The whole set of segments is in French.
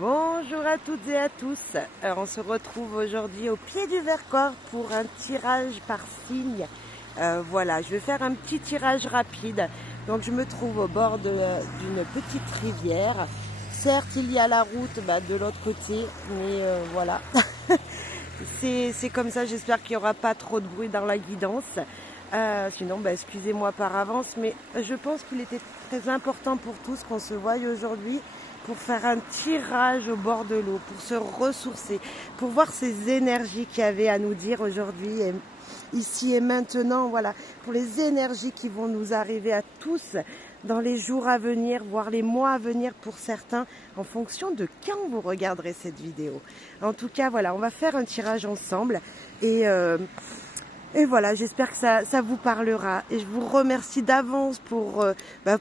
Bonjour à toutes et à tous. On se retrouve aujourd'hui au pied du Vercors pour un tirage par signe. Voilà, je vais faire un petit tirage rapide. Donc je me trouve au bord d'une petite rivière. Certes, il y a la route de l'autre côté, mais voilà. C'est comme ça, j'espère qu'il n'y aura pas trop de bruit dans la guidance. Sinon, excusez-moi par avance, mais je pense qu'il était très important pour tous qu'on se voie aujourd'hui pour faire un tirage au bord de l'eau, pour se ressourcer, pour voir ces énergies qu'il y avait à nous dire aujourd'hui, ici et maintenant, voilà, pour les énergies qui vont nous arriver à tous dans les jours à venir, voire les mois à venir pour certains, en fonction de quand vous regarderez cette vidéo. En tout cas, voilà, on va faire un tirage ensemble et voilà, j'espère que ça vous parlera. Et je vous remercie d'avance pour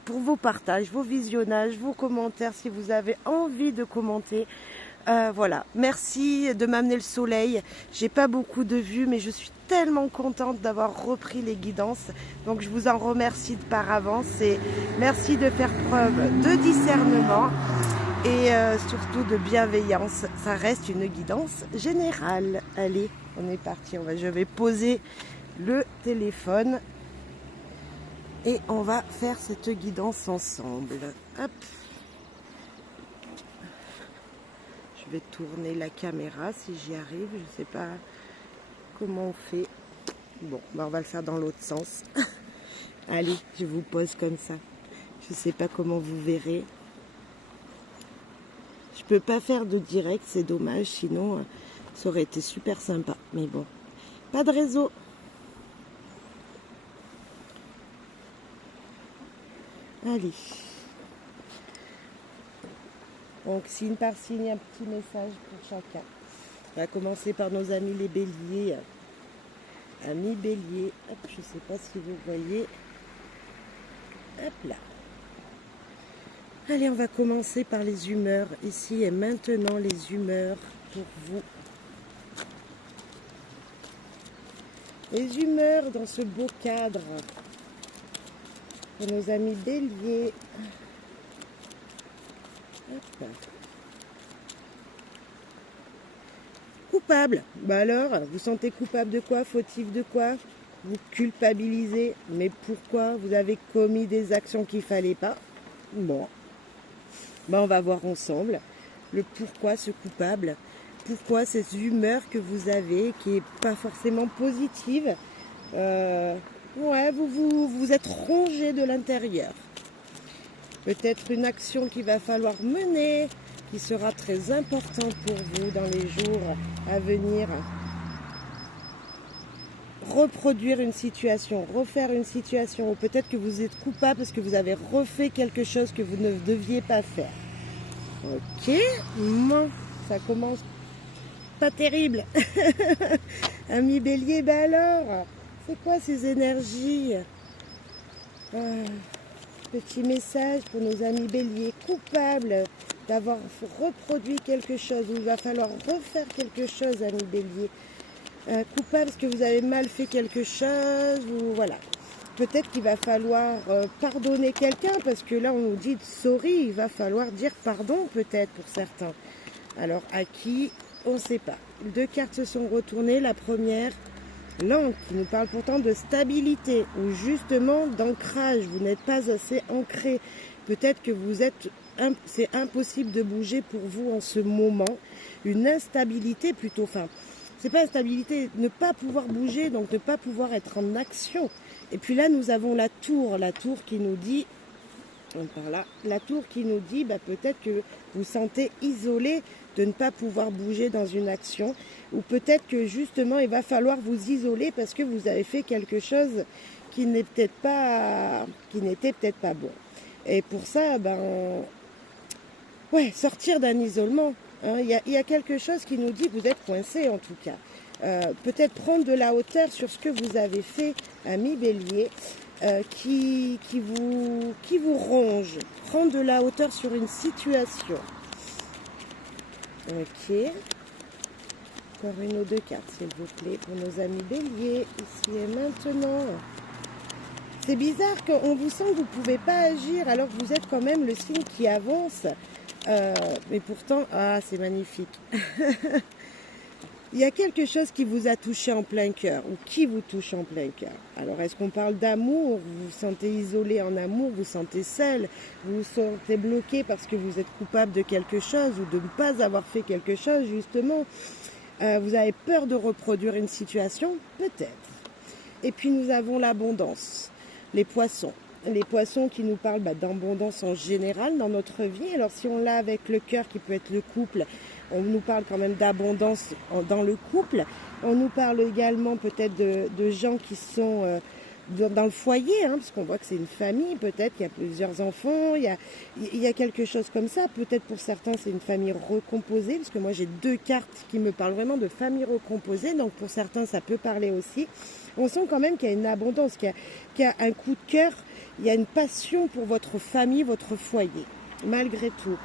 vos partages, vos visionnages, vos commentaires, si vous avez envie de commenter. Voilà, merci de m'amener le soleil. J'ai pas beaucoup de vues, mais je suis tellement contente d'avoir repris les guidances. Donc je vous en remercie par avance et merci de faire preuve de discernement et surtout de bienveillance. Ça reste une guidance générale. Allez, on est parti. Je vais poser le téléphone et on va faire cette guidance ensemble. Hop. Je vais tourner la caméra si j'y arrive. Je ne sais pas comment on fait. Bon, on va le faire dans l'autre sens. Allez, je vous pose comme ça. Je ne sais pas comment vous verrez. Je peux pas faire de direct, c'est dommage. Sinon, ça aurait été super sympa. Mais bon, pas de réseau. Allez. Donc, signe par signe, un petit message pour chacun. On va commencer par nos amis les béliers. Amis béliers. Hop, je ne sais pas si vous voyez. Hop là. Allez, on va commencer par les humeurs. Ici et maintenant, les humeurs pour vous. Les humeurs dans ce beau cadre. Pour nos amis béliers. Hop. Coupable. Alors, vous sentez coupable de quoi? Fautif de quoi? Vous culpabilisez. Mais pourquoi? Vous avez commis des actions qu'il ne fallait pas. Bon. On va voir ensemble le pourquoi ce coupable. Pourquoi cette humeur que vous avez qui n'est pas forcément positive. Vous êtes rongé de l'intérieur. Peut-être une action qu'il va falloir mener, qui sera très importante pour vous dans les jours à venir. Reproduire une situation, refaire une situation, ou peut-être que vous êtes coupable parce que vous avez refait quelque chose que vous ne deviez pas faire. Ok, ça commence pas terrible. Ami bélier, alors, c'est quoi ces énergies? Petit message pour nos amis béliers, coupables d'avoir reproduit quelque chose, où il va falloir refaire quelque chose, amis béliers. Coupable parce que vous avez mal fait quelque chose, ou voilà. Peut-être qu'il va falloir pardonner quelqu'un, parce que là on nous dit sorry, il va falloir dire pardon peut-être pour certains. Alors à qui? On ne sait pas. Deux cartes se sont retournées. La première, l'encre, qui nous parle pourtant de stabilité, ou justement d'ancrage. Vous n'êtes pas assez ancré. Peut-être que c'est impossible de bouger pour vous en ce moment. Une instabilité plutôt, c'est pas instabilité, ne pas pouvoir bouger, donc ne pas pouvoir être en action. Et puis là, nous avons la tour qui nous dit, par là, la tour qui nous dit, peut-être que vous sentez isolé de ne pas pouvoir bouger dans une action, ou peut-être que justement, il va falloir vous isoler parce que vous avez fait quelque chose qui n'était peut-être pas bon. Et pour ça, sortir d'un isolement. Il y a quelque chose qui nous dit que vous êtes coincé en tout cas. Peut-être prendre de la hauteur sur ce que vous avez fait, ami bélier, qui vous ronge. Prendre de la hauteur sur une situation. Ok. Encore une ou deux cartes, s'il vous plaît, pour nos amis béliers, ici et maintenant. C'est bizarre qu'on vous sent que vous ne pouvez pas agir alors que vous êtes quand même le signe qui avance. Mais pourtant, ah, c'est magnifique. Il y a quelque chose qui vous a touché en plein cœur, ou qui vous touche en plein cœur. Alors, est-ce qu'on parle d'amour? Vous vous sentez isolé en amour, vous vous sentez seul, vous vous sentez bloqué parce que vous êtes coupable de quelque chose, ou de ne pas avoir fait quelque chose, justement. Vous avez peur de reproduire une situation? Peut-être. Et puis, nous avons l'abondance, les poissons. Les poissons qui nous parlent d'abondance en général dans notre vie. Alors, si on l'a avec le cœur, qui peut être le couple, on nous parle quand même d'abondance dans le couple. On nous parle également peut-être de gens qui sont dans le foyer, parce qu'on voit que c'est une famille, peut-être qu'il y a plusieurs enfants, il y a quelque chose comme ça. Peut-être pour certains, c'est une famille recomposée, parce que moi, j'ai 2 cartes qui me parlent vraiment de famille recomposée. Donc, pour certains, ça peut parler aussi. On sent quand même qu'il y a une abondance, qu'il y a un coup de cœur, il y a une passion pour votre famille, votre foyer, malgré tout.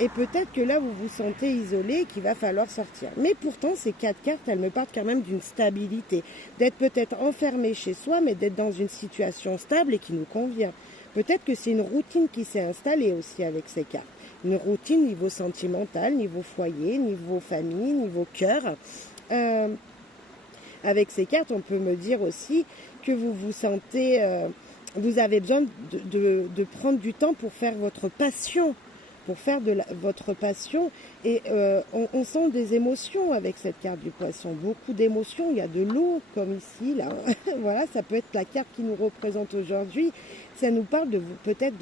Et peut-être que là, vous vous sentez isolé et qu'il va falloir sortir. Mais pourtant, ces 4 cartes, elles me parlent quand même d'une stabilité. D'être peut-être enfermé chez soi, mais d'être dans une situation stable et qui nous convient. Peut-être que c'est une routine qui s'est installée aussi avec ces cartes. Une routine niveau sentimental, niveau foyer, niveau famille, niveau cœur. Avec ces cartes, on peut me dire aussi que vous vous sentez... vous avez besoin de prendre du temps pour faire votre passion. Pour faire votre passion. Et on sent des émotions avec cette carte du poisson. Beaucoup d'émotions. Il y a de l'eau, comme ici, là. Voilà, ça peut être la carte qui nous représente aujourd'hui. Ça nous parle de peut-être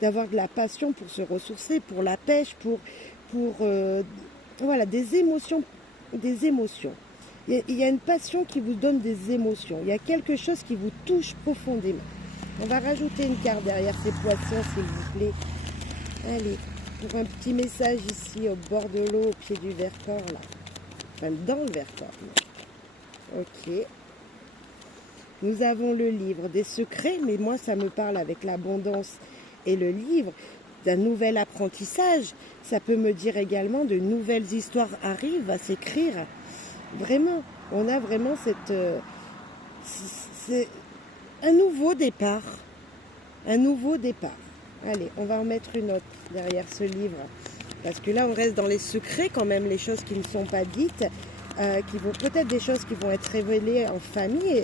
d'avoir de la passion pour se ressourcer, pour la pêche, pour voilà, des émotions. Des émotions. Il y a une passion qui vous donne des émotions. Il y a quelque chose qui vous touche profondément. On va rajouter une carte derrière ces poissons, s'il vous plaît. Allez. Pour un petit message ici au bord de l'eau, au pied du Vercors, là. Enfin, dans le Vercors. Ok. Nous avons le livre des secrets, mais moi, ça me parle avec l'abondance et le livre d'un nouvel apprentissage. Ça peut me dire également de nouvelles histoires arrivent à s'écrire. Vraiment, on a vraiment c'est un nouveau départ. Un nouveau départ. Allez, on va en mettre une autre derrière ce livre. Parce que là, on reste dans les secrets quand même, les choses qui ne sont pas dites, qui vont peut-être des choses qui vont être révélées en famille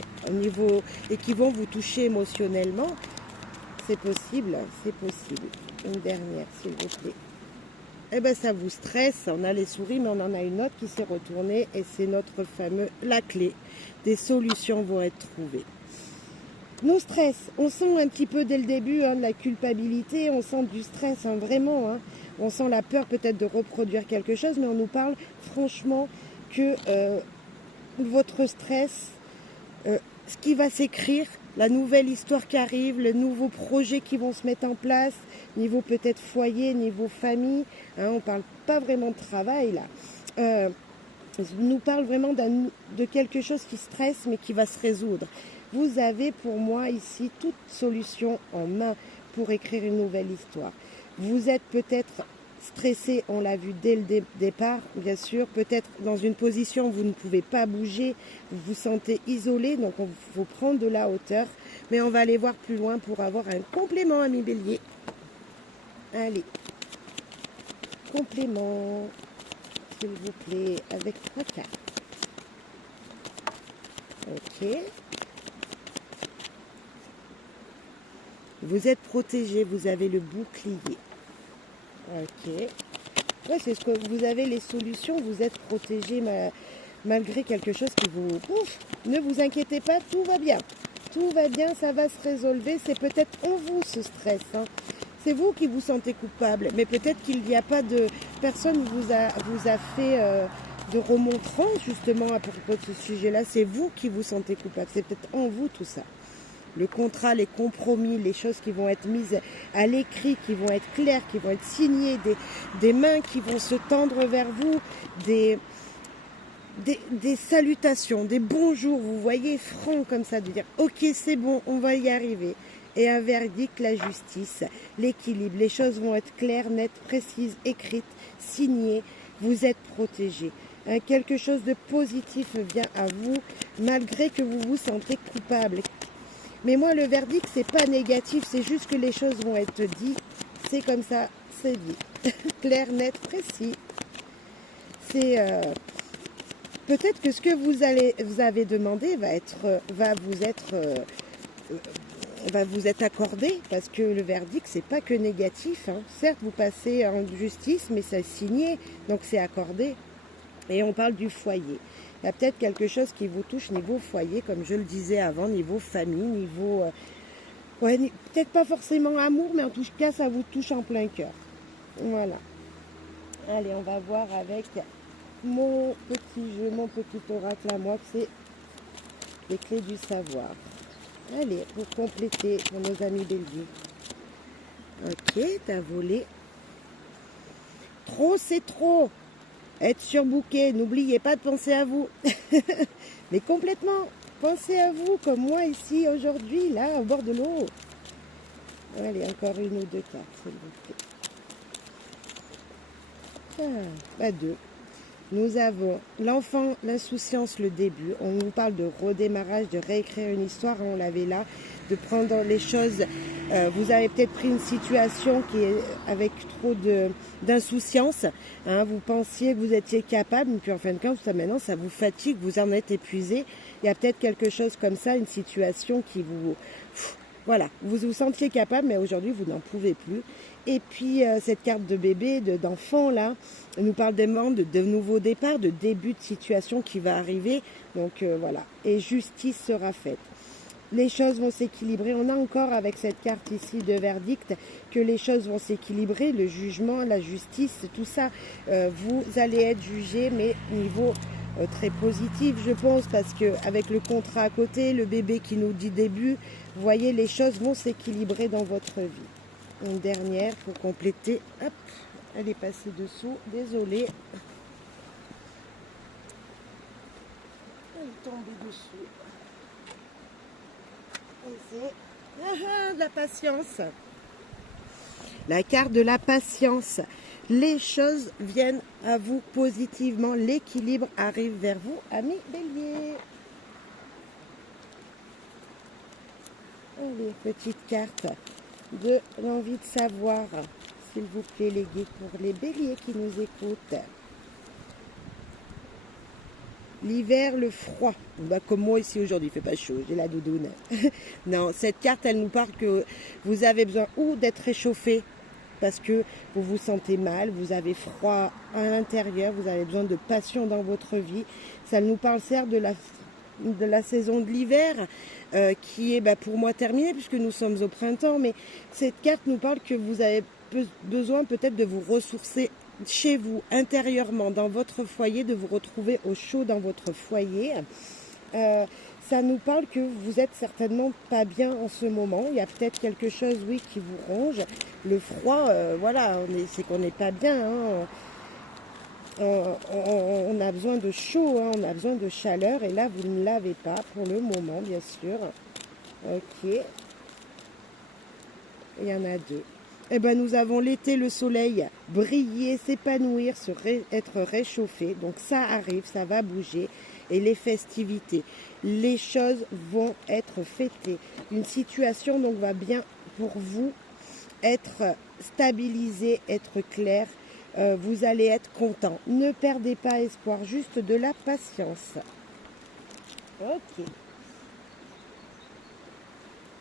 et qui vont vous toucher émotionnellement. C'est possible, c'est possible. Une dernière, s'il vous plaît. Eh bien, ça vous stresse. On a les souris, mais on en a une autre qui s'est retournée et c'est notre la clé. Des solutions vont être trouvées. Nos stress, on sent un petit peu dès le début de la culpabilité, on sent du stress, vraiment. On sent la peur peut-être de reproduire quelque chose, mais on nous parle franchement que votre stress, ce qui va s'écrire, la nouvelle histoire qui arrive, les nouveaux projets qui vont se mettre en place, niveau peut-être foyer, niveau famille, on ne parle pas vraiment de travail là. Nous parle vraiment de quelque chose qui stresse mais qui va se résoudre. Vous avez pour moi ici toute solution en main pour écrire une nouvelle histoire. Vous êtes peut-être stressé, on l'a vu dès le départ, bien sûr, peut-être dans une position où vous ne pouvez pas bouger, vous vous sentez isolé, donc il faut prendre de la hauteur. Mais on va aller voir plus loin pour avoir un complément, ami Bélier. Allez, complément, s'il vous plaît, avec 3 cartes. Ok. Vous êtes protégé, vous avez le bouclier. Ok. Ouais, c'est ce que vous avez les solutions, vous êtes protégé malgré quelque chose qui vous... Ouf, ne vous inquiétez pas, tout va bien. Tout va bien, ça va se résolver. C'est peut-être en vous ce stress. C'est vous qui vous sentez coupable. Mais peut-être qu'il n'y a pas de... Personne vous a fait de remontrance justement à propos de ce sujet-là. C'est vous qui vous sentez coupable. C'est peut-être en vous tout ça. Le contrat, les compromis, les choses qui vont être mises à l'écrit, qui vont être claires, qui vont être signées, des mains qui vont se tendre vers vous, des salutations, des bonjours, vous voyez, francs comme ça, de dire « Ok, c'est bon, on va y arriver ». Et un verdict, la justice, l'équilibre, les choses vont être claires, nettes, précises, écrites, signées, vous êtes protégés. Quelque chose de positif vient à vous, malgré que vous vous sentez coupable. Mais moi, le verdict, c'est pas négatif, c'est juste que les choses vont être dites. C'est comme ça, c'est dit. clair, net, précis. C'est peut-être que ce que vous avez demandé va vous être accordé, parce que le verdict, c'est pas que négatif, hein. Certes, vous passez en justice, mais c'est signé, donc c'est accordé. Et on parle du foyer. Il y a peut-être quelque chose qui vous touche niveau foyer, comme je le disais avant, niveau famille, niveau... ouais, peut-être pas forcément amour, mais en tout cas, ça vous touche en plein cœur. Voilà. Allez, on va voir avec mon petit jeu, mon petit oracle à moi, c'est les clés du savoir. Allez, pour compléter pour nos amis béliers. Ok, t'as volé. Trop, c'est trop. Être surbooké, n'oubliez pas de penser à vous. Mais complètement, pensez à vous, comme moi ici, aujourd'hui, là, au bord de l'eau. Allez, encore une ou deux cartes, s'il vous plaît. Bah deux. Nous avons l'enfant, l'insouciance, le début. On nous parle de redémarrage, de réécrire une histoire, on l'avait là, de prendre les choses. Vous avez peut-être pris une situation qui est avec trop d'insouciance. Hein, vous pensiez que vous étiez capable, puis en fin de compte, maintenant, ça vous fatigue, vous en êtes épuisé. Il y a peut-être quelque chose comme ça, une situation qui vous... Voilà, vous vous sentiez capable, mais aujourd'hui, vous n'en pouvez plus. Et puis, cette carte de bébé, d'enfant, là, nous parle de nouveaux départs, de début de situation qui va arriver. Donc, voilà. Et justice sera faite. Les choses vont s'équilibrer. On a encore, avec cette carte ici de verdict, que les choses vont s'équilibrer. Le jugement, la justice, tout ça, vous allez être jugé, mais niveau... très positif, je pense, parce que avec le contrat à côté, le bébé qui nous dit début, vous voyez, les choses vont s'équilibrer dans votre vie. Une dernière pour compléter. Hop, elle est passée dessous. Désolée. Elle est tombée dessous. Et c'est de la patience. La carte de la patience. Les choses viennent à vous positivement. L'équilibre arrive vers vous, amis béliers. Allez, petite carte de l'envie de savoir, s'il vous plaît, les guides pour les béliers qui nous écoutent. L'hiver, le froid. Bah, comme moi ici aujourd'hui, il ne fait pas chaud, j'ai la doudoune. Non, cette carte, elle nous parle que vous avez besoin ou d'être réchauffé, parce que vous vous sentez mal, vous avez froid à l'intérieur, vous avez besoin de passion dans votre vie. Ça nous parle certes de la saison de l'hiver, qui est pour moi terminée, puisque nous sommes au printemps, mais cette carte nous parle que vous avez besoin peut-être de vous ressourcer chez vous, intérieurement, dans votre foyer, de vous retrouver au chaud dans votre foyer. Ça nous parle que vous êtes certainement pas bien en ce moment. Il y a peut-être quelque chose, oui, qui vous ronge. Le froid, voilà, c'est qu'on n'est pas bien. Hein. On a besoin de chaud, hein, on a besoin de chaleur. Et là, vous ne l'avez pas pour le moment, bien sûr. Ok. Il y en a deux. Eh ben, nous avons l'été, le soleil, briller, s'épanouir, être réchauffé. Donc ça arrive, ça va bouger. Et les festivités, les choses vont être fêtées. Une situation donc va bien pour vous être stabilisée, être claire. Vous allez être content. Ne perdez pas espoir, juste de la patience. Ok.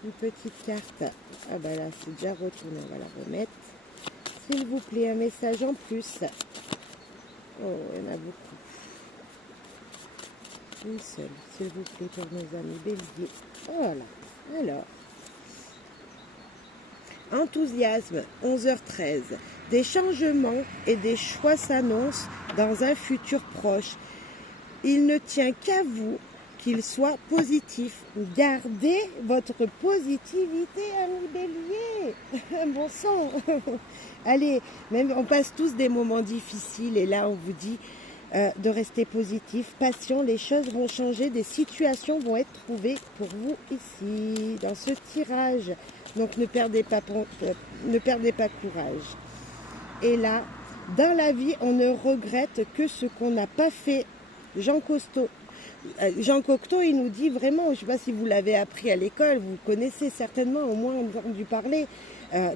Une petite carte. Ah ben là, c'est déjà retourné. On va la remettre. S'il vous plaît, un message en plus. Oh, il y en a beaucoup. Une seule, s'il vous plaît, pour nos amis béliers. Voilà. Alors. Enthousiasme, 11h13. Des changements et des choix s'annoncent dans un futur proche. Il ne tient qu'à vous qu'il soit positif. Gardez votre positivité, amis béliers. Bon sang. Allez, même on passe tous des moments difficiles et là on vous dit de rester positif, patient, les choses vont changer, des situations vont être trouvées pour vous ici, dans ce tirage. Donc ne perdez pas courage. Et là, dans la vie, on ne regrette que ce qu'on n'a pas fait. Jean Cocteau, il nous dit vraiment, je ne sais pas si vous l'avez appris à l'école, vous connaissez certainement, au moins entendu parler,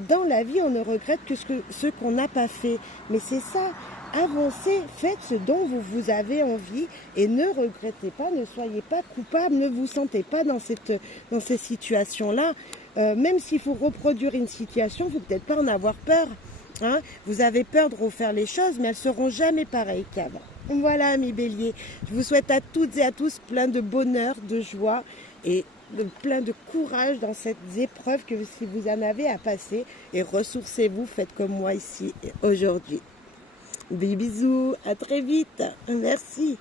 Dans la vie, on ne regrette que ce qu'on n'a pas fait. Mais c'est ça, avancez, faites ce dont vous avez envie et ne regrettez pas, ne soyez pas coupable, ne vous sentez pas dans ces situations-là. Même s'il faut reproduire une situation, il ne faut peut-être pas en avoir peur. Hein, vous avez peur de refaire les choses, mais elles ne seront jamais pareilles qu'avant. Voilà, amis béliers, je vous souhaite à toutes et à tous plein de bonheur, de joie et plein de courage dans cette épreuve que si vous en avez à passer. Et ressourcez-vous, faites comme moi ici aujourd'hui. Bisous, à très vite. Merci.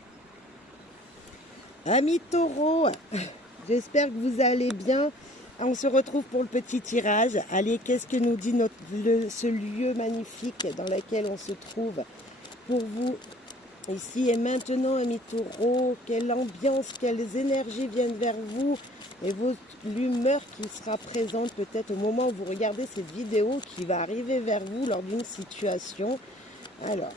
Amis taureaux, j'espère que vous allez bien. On se retrouve pour le petit tirage. Allez, qu'est-ce que nous dit ce lieu magnifique dans lequel on se trouve pour vous ici et maintenant, amis taureaux? Quelle ambiance, quelles énergies viennent vers vous et l'humeur qui sera présente peut-être au moment où vous regardez cette vidéo qui va arriver vers vous lors d'une situation. Alors,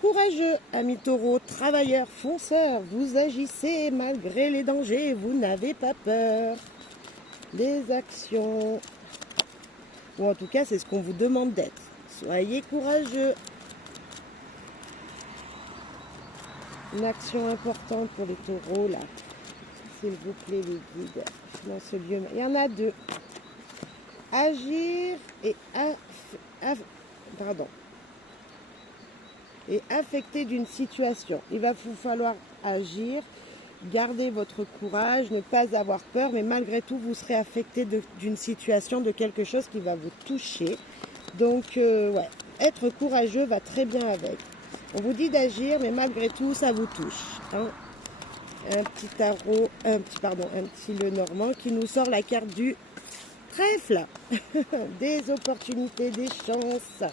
courageux, amis taureaux, travailleurs, fonceurs, vous agissez malgré les dangers, vous n'avez pas peur. Les actions, ou en tout cas, c'est ce qu'on vous demande d'être. Soyez courageux. Une action importante pour les taureaux, là. S'il vous plaît, les guides, dans ce lieu. Il y en a deux. Agir et affecté d'une situation. Il va vous falloir agir, garder votre courage, ne pas avoir peur, mais malgré tout, vous serez affecté d'une situation, de quelque chose qui va vous toucher. Donc, ouais, être courageux va très bien avec. On vous dit d'agir, mais malgré tout, ça vous touche. Hein. Un petit tarot, un petit Lenormand qui nous sort la carte du trèfle. Des opportunités, des chances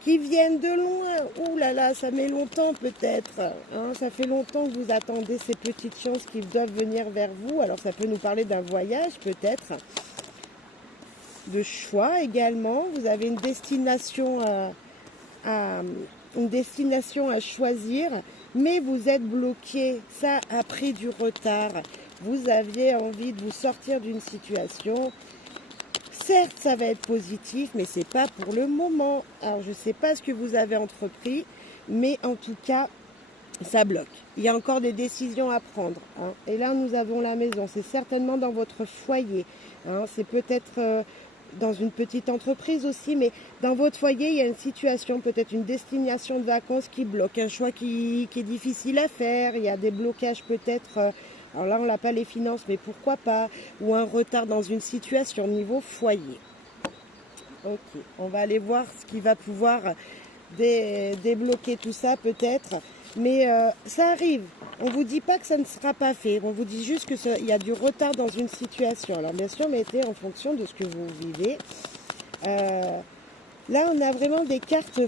qui viennent de loin. Ouh là là, ça met longtemps peut-être. Hein, ça fait longtemps que vous attendez ces petites chances qui doivent venir vers vous. Alors ça peut nous parler d'un voyage peut-être. De choix également. Vous avez une destination à choisir, mais vous êtes bloqué. Ça a pris du retard. Vous aviez envie de vous sortir d'une situation. Certes, ça va être positif, mais c'est pas pour le moment. Alors, je ne sais pas ce que vous avez entrepris, mais en tout cas, ça bloque. Il y a encore des décisions à prendre. Hein. Et là, nous avons la maison. C'est certainement dans votre foyer. Hein. C'est peut-être dans une petite entreprise aussi, mais dans votre foyer, il y a une situation, peut-être une destination de vacances qui bloque, un choix qui est difficile à faire. Il y a des blocages peut-être... alors là, on n'a pas les finances, mais pourquoi pas? Ou un retard dans une situation niveau foyer. Ok, on va aller voir ce qui va pouvoir débloquer tout ça peut-être. Mais ça arrive. On ne vous dit pas que ça ne sera pas fait. On vous dit juste qu'il y a du retard dans une situation. Alors bien sûr, mettez en fonction de ce que vous vivez. Là, on a vraiment des cartes...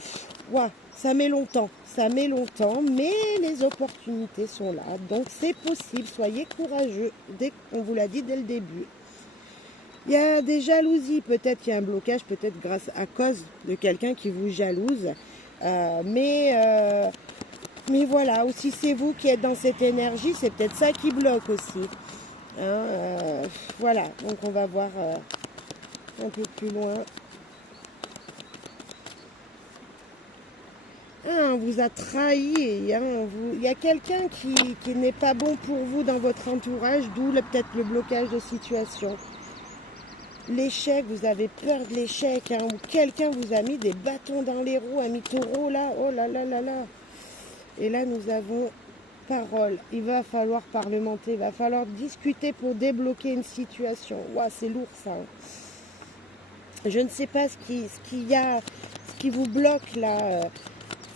Ouah, ça met longtemps, mais les opportunités sont là. Donc c'est possible, soyez courageux, on vous l'a dit dès le début. Il y a des jalousies, peut-être qu'il y a un blocage, peut-être à cause de quelqu'un qui vous jalouse. Mais voilà, ou si c'est vous qui êtes dans cette énergie, c'est peut-être ça qui bloque aussi. Hein, voilà, donc on va voir un peu plus loin. On vous a trahi, hein, il y a quelqu'un qui n'est pas bon pour vous dans votre entourage, d'où peut-être le blocage de situation. L'échec, vous avez peur de l'échec, hein, ou quelqu'un vous a mis des bâtons dans les roues, amis taureaux, là, oh là là là là. Et là, nous avons parole. Il va falloir parlementer, il va falloir discuter pour débloquer une situation. Ouah, c'est lourd ça. Hein. Je ne sais pas ce qui vous bloque là.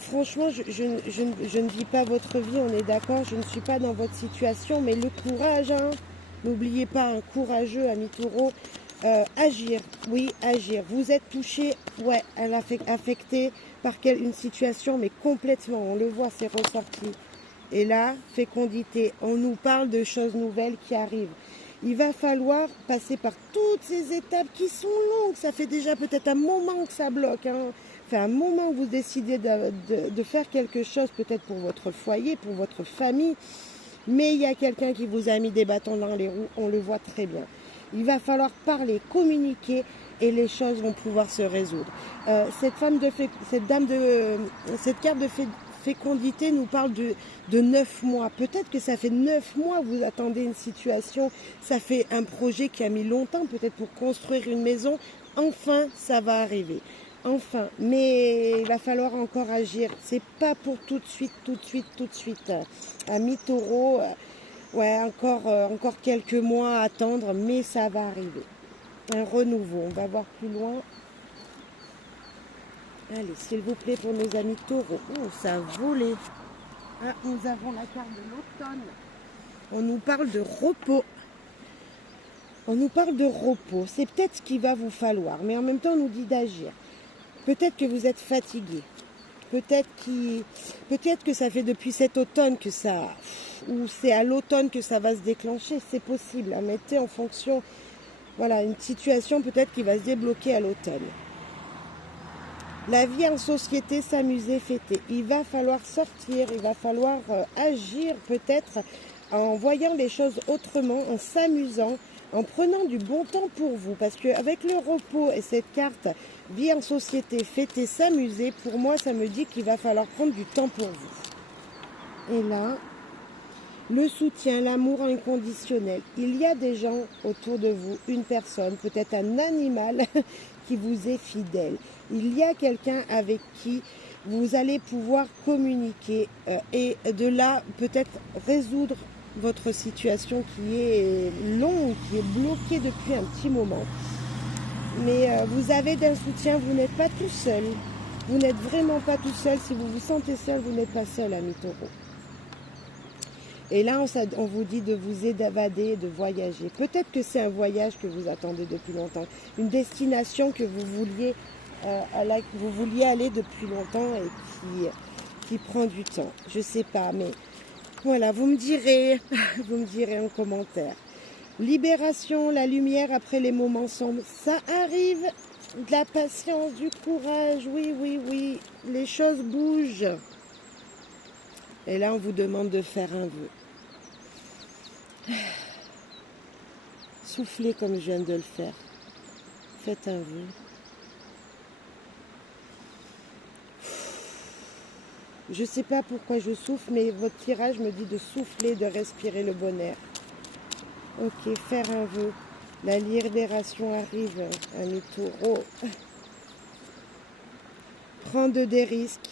Franchement, je ne vis pas votre vie, on est d'accord, je ne suis pas dans votre situation, mais le courage, hein, n'oubliez pas, un courageux, ami taureau, agir, oui, agir. Vous êtes touché, ouais, affecté par une situation, mais complètement, on le voit, c'est ressorti. Et là, fécondité, on nous parle de choses nouvelles qui arrivent. Il va falloir passer par toutes ces étapes qui sont longues, ça fait déjà peut-être un moment que ça bloque, hein. Un moment où vous décidez de faire quelque chose, peut-être pour votre foyer, pour votre famille, mais il y a quelqu'un qui vous a mis des bâtons dans les roues, on le voit très bien. Il va falloir parler, communiquer et les choses vont pouvoir se résoudre. Cette carte de fécondité nous parle de 9 mois. Peut-être que ça fait 9 mois que vous attendez une situation, ça fait un projet qui a mis longtemps, peut-être pour construire une maison. Enfin, ça va arriver. Enfin, mais il va falloir encore agir. C'est pas pour tout de suite, tout de suite, tout de suite. Ami Taureau, ouais, encore quelques mois à attendre, mais ça va arriver. Un renouveau, on va voir plus loin. Allez, s'il vous plaît, pour nos amis taureaux. Oh, ça a volé. Ah, nous avons la carte de l'automne. On nous parle de repos. On nous parle de repos. C'est peut-être ce qu'il va vous falloir, mais en même temps, on nous dit d'agir. Peut-être que vous êtes fatigué. Peut-être que ça fait depuis cet automne que ça... Ou c'est à l'automne que ça va se déclencher. C'est possible. Hein, mettez en fonction... Voilà, une situation peut-être qui va se débloquer à l'automne. La vie en société, s'amuser, fêter. Il va falloir sortir, il va falloir agir peut-être en voyant les choses autrement, en s'amusant, en prenant du bon temps pour vous. Parce qu'avec le repos et cette carte, vie en société, fêter, s'amuser, pour moi, ça me dit qu'il va falloir prendre du temps pour vous. Et là... Le soutien, l'amour inconditionnel. Il y a des gens autour de vous, une personne, peut-être un animal qui vous est fidèle. Il y a quelqu'un avec qui vous allez pouvoir communiquer et de là peut-être résoudre votre situation qui est longue, qui est bloquée depuis un petit moment. Mais vous avez d'un soutien, vous n'êtes pas tout seul. Vous n'êtes vraiment pas tout seul. Si vous vous sentez seul, vous n'êtes pas seul, ami Taureau. Et là, on vous dit de vous évader, de voyager. Peut-être que c'est un voyage que vous attendez depuis longtemps. Une destination que vous vouliez, aller depuis longtemps et qui prend du temps. Je ne sais pas, mais voilà, vous me direz en commentaire. Libération, la lumière après les moments sombres. Ça arrive, de la patience, du courage. Oui, oui, oui, les choses bougent. Et là, on vous demande de faire un vœu. Soufflez comme je viens de le faire. Faites un vœu. Je ne sais pas pourquoi je souffle, mais votre tirage me dit de souffler, de respirer le bon air. Ok, faire un vœu. La libération arrive, ami Taureau. Prendre des risques.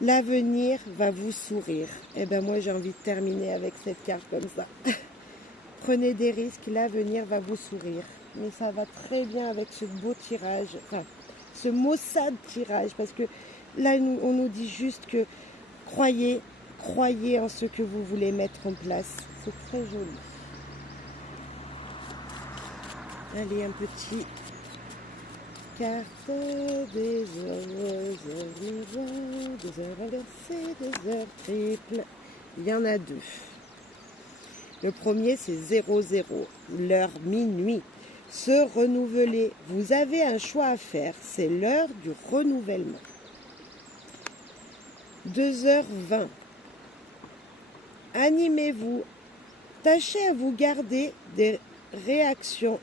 L'avenir va vous sourire. Eh bien, moi, j'ai envie de terminer avec cette carte comme ça. Prenez des risques, l'avenir va vous sourire. Mais ça va très bien avec ce beau tirage, enfin, ce maussade tirage, parce que là, on nous dit juste que croyez en ce que vous voulez mettre en place. C'est très joli. Allez, un petit carte des heures inversées, des heures triples. Il y en a deux. Le premier, c'est 00, l'heure minuit. Se renouveler. Vous avez un choix à faire. C'est l'heure du renouvellement. 2h20. Animez-vous. Tâchez à vous garder des réactions...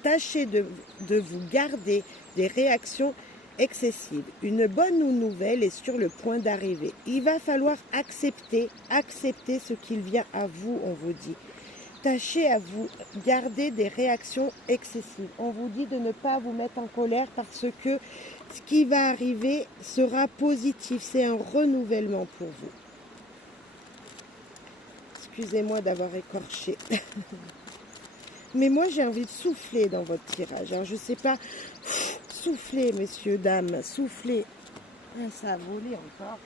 Tâchez de vous garder des réactions excessive. Une bonne nouvelle est sur le point d'arriver. Il va falloir accepter ce qu'il vient à vous, on vous dit. Tâchez à vous garder des réactions excessives. On vous dit de ne pas vous mettre en colère parce que ce qui va arriver sera positif. C'est un renouvellement pour vous. Excusez-moi d'avoir écorché. Mais moi, j'ai envie de souffler dans votre tirage. Alors, je ne sais pas... Soufflez, messieurs, dames, soufflez. Ça a volé encore.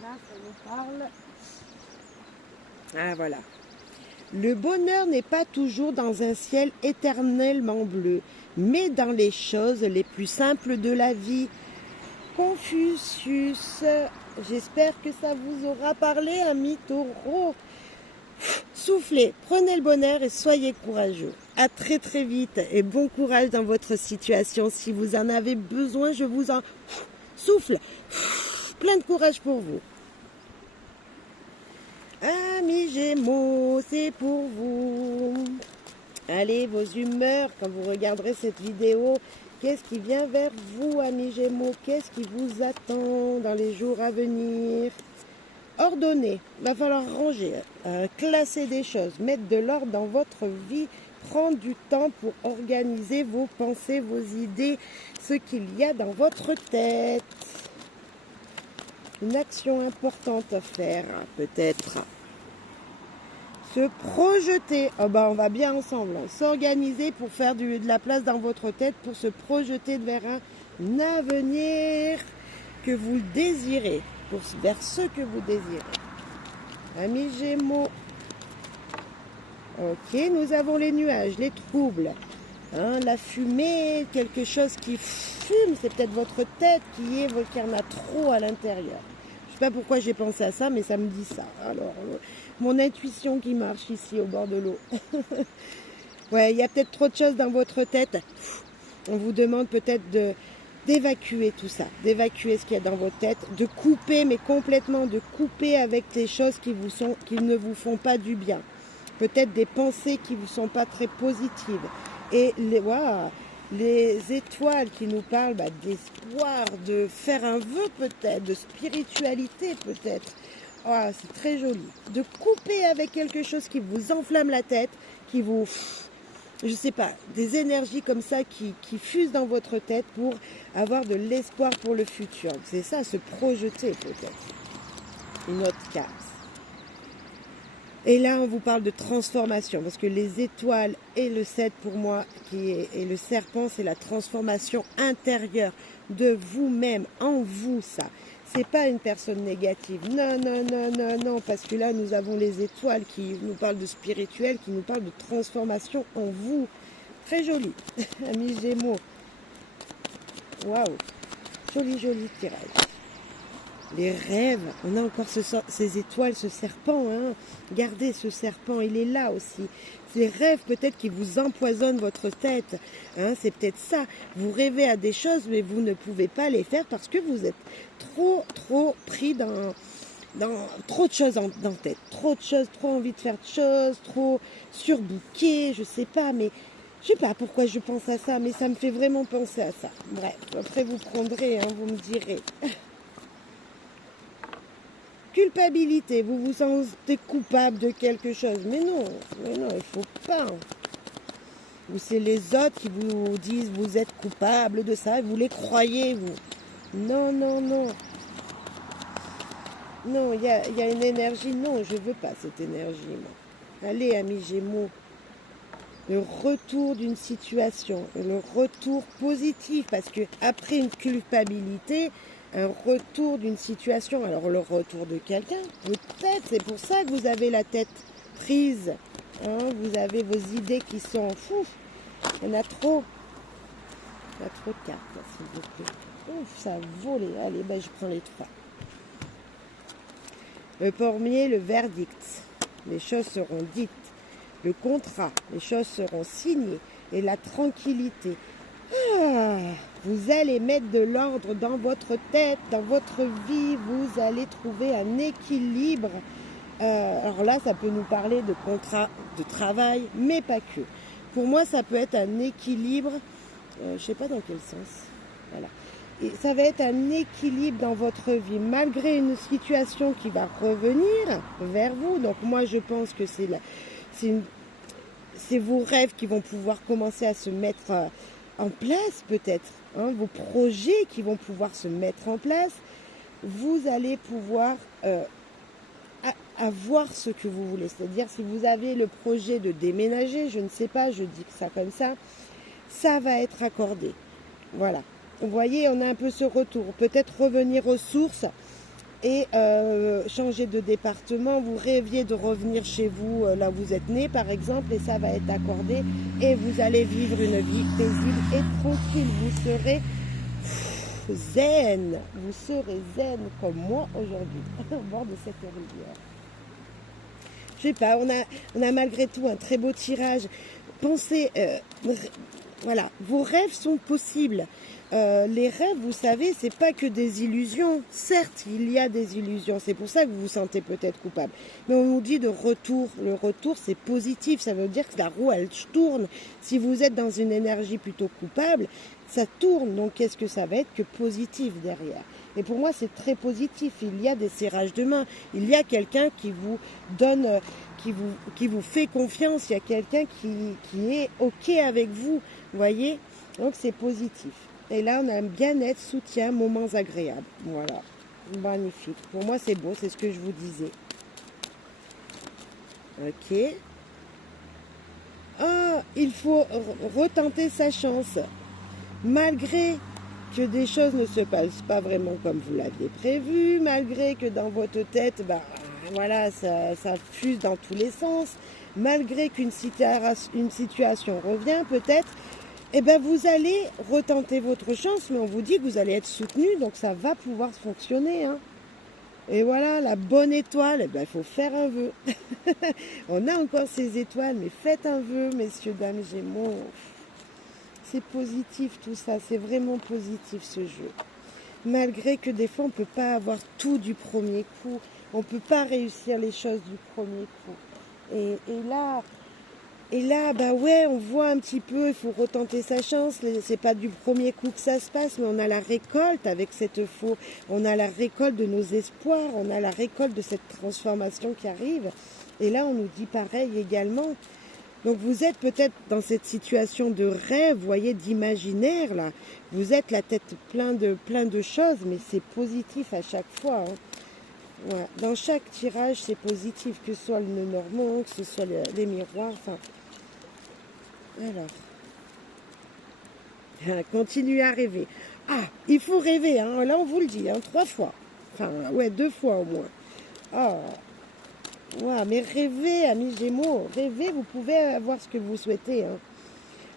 Là, ça nous parle. Ah, voilà. Le bonheur n'est pas toujours dans un ciel éternellement bleu, mais dans les choses les plus simples de la vie. Confucius, j'espère que ça vous aura parlé, amis taureaux. Soufflez, prenez le bonheur et soyez courageux. À très très vite et bon courage dans votre situation. Si vous en avez besoin, je vous en souffle. Plein de courage pour vous. Amis Gémeaux, c'est pour vous. Allez, vos humeurs, quand vous regarderez cette vidéo, qu'est-ce qui vient vers vous, amis Gémeaux? Qu'est-ce qui vous attend dans les jours à venir? Ordonner, il va falloir ranger, classer des choses, mettre de l'ordre dans votre vie, prendre du temps pour organiser vos pensées, vos idées, ce qu'il y a dans votre tête. Une action importante à faire, peut-être. Se projeter, oh ben on va bien ensemble, hein. S'organiser pour faire de la place dans votre tête, pour se projeter vers un avenir que vous désirez, vers ce que vous désirez. Amis Gémeaux, ok, nous avons les nuages, les troubles, hein, la fumée, quelque chose qui fume, c'est peut-être votre tête qui en a trop à l'intérieur. Je sais pas pourquoi j'ai pensé à ça, mais ça me dit ça. Alors, mon intuition qui marche ici au bord de l'eau. Ouais, il y a peut-être trop de choses dans votre tête. On vous demande peut-être d'évacuer tout ça, d'évacuer ce qu'il y a dans votre tête, de couper, mais complètement, de couper avec les choses qui ne vous font pas du bien. Peut-être des pensées qui ne vous sont pas très positives. Et les étoiles qui nous parlent d'espoir, de faire un vœu peut-être, de spiritualité peut-être. Ah, c'est très joli. De couper avec quelque chose qui vous enflamme la tête, qui vous... Je sais pas, des énergies comme ça qui fusent dans votre tête pour avoir de l'espoir pour le futur. C'est ça, se projeter peut-être. Une autre case. Et là, on vous parle de transformation, parce que les étoiles et le 7 pour moi, et le serpent, c'est la transformation intérieure de vous-même, en vous, ça. C'est pas une personne négative. Non, non, non, non, non, parce que là, nous avons les étoiles qui nous parlent de spirituel, qui nous parlent de transformation en vous. Très joli, amis Gémeaux. Waouh, joli, joli tirage. Les rêves, on a encore ces étoiles, ce serpent, hein. Regardez ce serpent, il est là aussi. Ces rêves peut-être qui vous empoisonnent votre tête, hein. C'est peut-être ça. Vous rêvez à des choses, mais vous ne pouvez pas les faire parce que vous êtes trop pris dans trop de choses dans la tête. Trop de choses, trop envie de faire de choses, trop surbooké, je sais pas, mais... Je sais pas pourquoi je pense à ça, mais ça me fait vraiment penser à ça. Bref, après vous prendrez, hein, vous me direz. Culpabilité, vous vous sentez coupable de quelque chose. Mais non, il ne faut pas. Ou c'est les autres qui vous disent vous êtes coupable de ça, vous les croyez, vous. Non, non, non. Non, il y a une énergie. Non, je ne veux pas cette énergie, moi. Allez, amis Gémeaux. Le retour d'une situation, le retour positif, parce que après une culpabilité, un retour d'une situation, alors le retour de quelqu'un, peut-être, c'est pour ça que vous avez la tête prise, hein, vous avez vos idées qui sont fous, il y en a trop. Il y a trop de cartes, là, s'il vous plaît. Ouf, ça a volé. Allez, je prends les 3. Le premier, le verdict. Les choses seront dites. Le contrat, les choses seront signées. Et la tranquillité. Ah, vous allez mettre de l'ordre dans votre tête, dans votre vie. Vous allez trouver un équilibre. Alors là, ça peut nous parler de contrat de travail, mais pas que. Pour moi, ça peut être un équilibre. Je ne sais pas dans quel sens. Voilà. Et ça va être un équilibre dans votre vie, malgré une situation qui va revenir vers vous. Donc moi, je pense que c'est vos rêves qui vont pouvoir commencer à se mettre en place, peut-être. Hein, vos projets qui vont pouvoir se mettre en place. Vous allez pouvoir avoir ce que vous voulez. C'est-à-dire, si vous avez le projet de déménager, je ne sais pas, je dis ça comme ça va être accordé. Voilà. Vous voyez, on a un peu ce retour. Peut-être revenir aux sources et changer de département. Vous rêviez de revenir chez vous, là où vous êtes né, par exemple, et ça va être accordé. Et vous allez vivre une vie paisible et tranquille. Vous serez zen. Vous serez zen comme moi aujourd'hui, au bord de cette rivière. Je sais pas, on a malgré tout un très beau tirage. Pensez... Voilà, vos rêves sont possibles. Les rêves, vous savez, c'est pas que des illusions. Certes, il y a des illusions. C'est pour ça que vous vous sentez peut-être coupable. Mais on nous dit de retour. Le retour, c'est positif. Ça veut dire que la roue, elle tourne. Si vous êtes dans une énergie plutôt coupable, ça tourne. Donc, qu'est-ce que ça va être que positif derrière? Et pour moi, c'est très positif. Il y a des serrages de main. Il y a quelqu'un qui vous donne, qui vous fait confiance. Il y a quelqu'un qui est OK avec vous. Vous voyez? Donc, c'est positif. Et là, on a un bien-être, soutien, moments agréables. Voilà. Magnifique. Pour moi, c'est beau. C'est ce que je vous disais. OK. Ah, il faut retenter sa chance. Malgré que des choses ne se passent pas vraiment comme vous l'aviez prévu, malgré que dans votre tête, voilà, ça fuse dans tous les sens, malgré qu'une situation revient peut-être, vous allez retenter votre chance, mais on vous dit que vous allez être soutenu, donc ça va pouvoir fonctionner. Hein. Et voilà, la bonne étoile, il faut faire un vœu. On a encore ces étoiles, mais faites un vœu, messieurs, dames, Gémeaux. C'est positif tout ça, c'est vraiment positif ce jeu. Malgré que des fois on ne peut pas avoir tout du premier coup, on ne peut pas réussir les choses du premier coup. Et là, ouais, on voit un petit peu, il faut retenter sa chance, c'est pas du premier coup que ça se passe, mais on a la récolte avec cette faux, on a la récolte de nos espoirs, on a la récolte de cette transformation qui arrive. Et là, on nous dit pareil également. Donc vous êtes peut-être dans cette situation de rêve, vous voyez, d'imaginaire là. Vous êtes la tête plein de choses, mais c'est positif à chaque fois. Hein. Voilà. Dans chaque tirage, c'est positif, que ce soit le nœud normand, que ce soit les miroirs, enfin. Alors, continuez à rêver. Ah, il faut rêver, hein. Là on vous le dit, hein, 3 fois. Enfin, ouais, 2 fois au moins. Ah. Ouais, mais rêvez, amis Gémeaux, rêvez, vous pouvez avoir ce que vous souhaitez. Hein.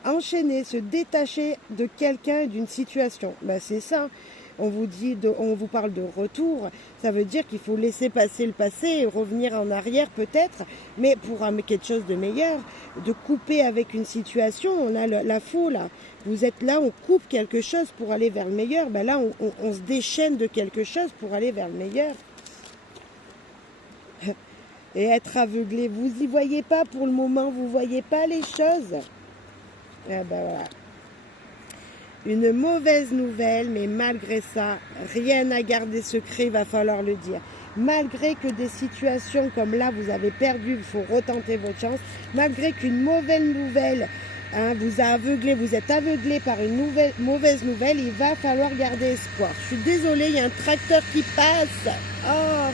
Enchaîner, se détacher de quelqu'un et d'une situation. C'est ça. On vous parle de retour. Ça veut dire qu'il faut laisser passer le passé et revenir en arrière peut-être, mais pour quelque chose de meilleur. De couper avec une situation, on a la faux là. Vous êtes là, on coupe quelque chose pour aller vers le meilleur. Là, on se déchaîne de quelque chose pour aller vers le meilleur. Et être aveuglé, vous n'y voyez pas pour le moment, vous ne voyez pas les choses. Voilà. Une mauvaise nouvelle, mais malgré ça, rien à garder secret, il va falloir le dire. Malgré que des situations comme là, vous avez perdu, il faut retenter votre chance. Malgré qu'une mauvaise nouvelle vous a aveuglé, vous êtes aveuglé par une mauvaise nouvelle, il va falloir garder espoir. Je suis désolée, il y a un tracteur qui passe. Oh,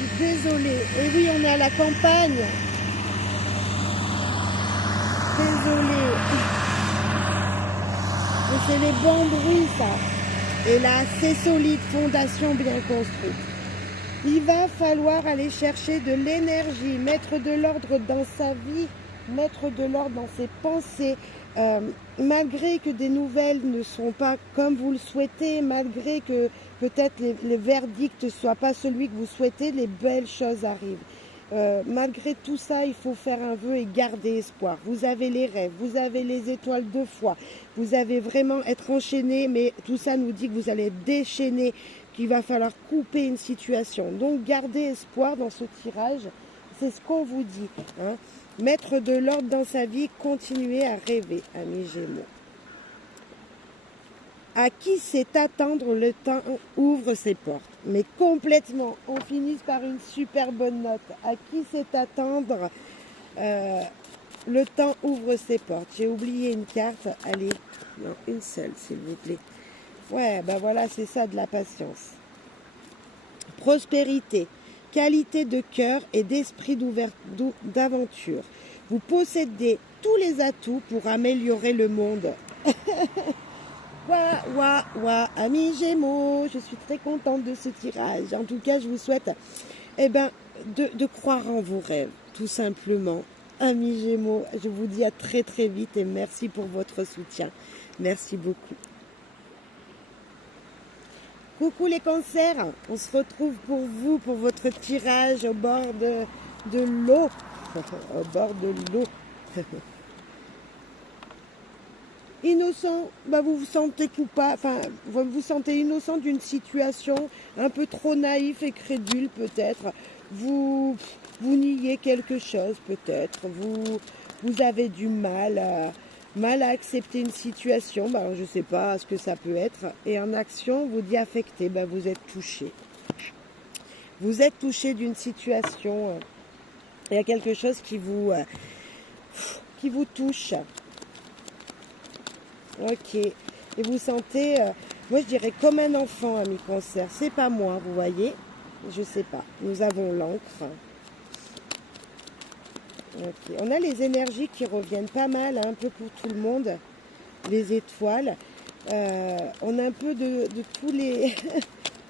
je suis désolée. Et oui, on est à la campagne. Désolée. Mais c'est les bons bruits, ça. Et là, c'est solide, fondation bien construite. Il va falloir aller chercher de l'énergie, mettre de l'ordre dans sa vie, mettre de l'ordre dans ses pensées. Malgré que des nouvelles ne sont pas comme vous le souhaitez, malgré que peut-être les verdicts ne soient pas celui que vous souhaitez, les belles choses arrivent. Malgré tout ça, il faut faire un vœu et garder espoir. Vous avez les rêves, vous avez les étoiles 2 fois, vous avez vraiment être enchaîné, mais tout ça nous dit que vous allez être déchaîné, qu'il va falloir couper une situation. Donc gardez espoir dans ce tirage, c'est ce qu'on vous dit. Hein. Mettre de l'ordre dans sa vie, continuer à rêver, amis Gémeaux. À qui sait attendre, le temps ouvre ses portes. Mais complètement, on finit par une super bonne note. À qui sait attendre, le temps ouvre ses portes. J'ai oublié une carte. Allez, non, une seule, s'il vous plaît. Ouais, voilà, c'est ça de la patience. Prospérité, qualité de cœur et d'esprit d'aventure. Vous possédez tous les atouts pour améliorer le monde. Amis Gémeaux, je suis très contente de ce tirage. En tout cas, je vous souhaite de croire en vos rêves, tout simplement. Amis Gémeaux, je vous dis à très très vite et merci pour votre soutien. Merci beaucoup. Coucou les cancers, on se retrouve pour vous, pour votre tirage au bord de l'eau. Au bord de l'eau. Innocent, bah vous vous sentez coupable, enfin, vous vous sentez innocent d'une situation, un peu trop naïf et crédule peut-être. Vous niez quelque chose peut-être. Vous avez du mal à accepter une situation. Bah, je ne sais pas ce que ça peut être. Et en action, vous dit affecté, bah, vous êtes touché. Vous êtes touché d'une situation. Il y a quelque chose qui vous touche. Ok. Et vous sentez, moi je dirais comme un enfant, ami cancer. C'est pas moi, vous voyez. Je sais pas. Nous avons l'encre. Ok. On a les énergies qui reviennent pas mal, hein, un peu pour tout le monde. Les étoiles. On a un peu de tous les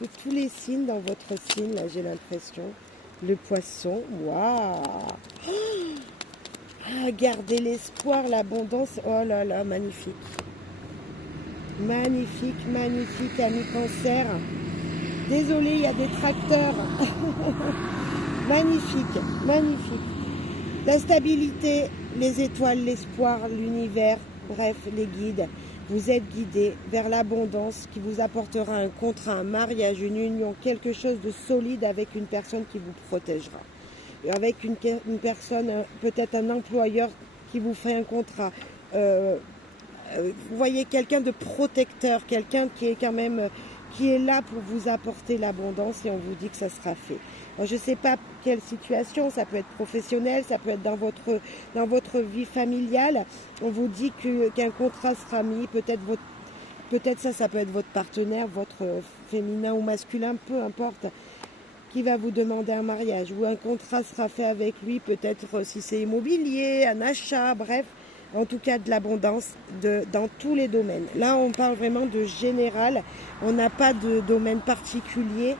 de tous les signes dans votre signe, là, j'ai l'impression. Le poisson. Waouh. Ah, gardez l'espoir, l'abondance. Oh là là, magnifique. Magnifique, magnifique, ami cancer. Désolé, il y a des tracteurs. Magnifique, magnifique. La stabilité, les étoiles, l'espoir, l'univers, bref, les guides. Vous êtes guidés vers l'abondance qui vous apportera un contrat, un mariage, une union, quelque chose de solide avec une personne qui vous protégera. Et avec une personne, peut-être un employeur qui vous fait un contrat. Vous voyez quelqu'un de protecteur, quelqu'un qui est quand même qui est là pour vous apporter l'abondance et on vous dit que ça sera fait. Alors, je ne sais pas quelle situation, ça peut être professionnel, ça peut être dans votre vie familiale. On vous dit qu'un contrat sera mis, peut-être ça peut être votre partenaire, votre féminin ou masculin, peu importe, qui va vous demander un mariage ou un contrat sera fait avec lui, peut-être si c'est immobilier, un achat, bref. En tout cas de l'abondance dans tous les domaines. Là, on parle vraiment de général. On n'a pas de domaine particulier.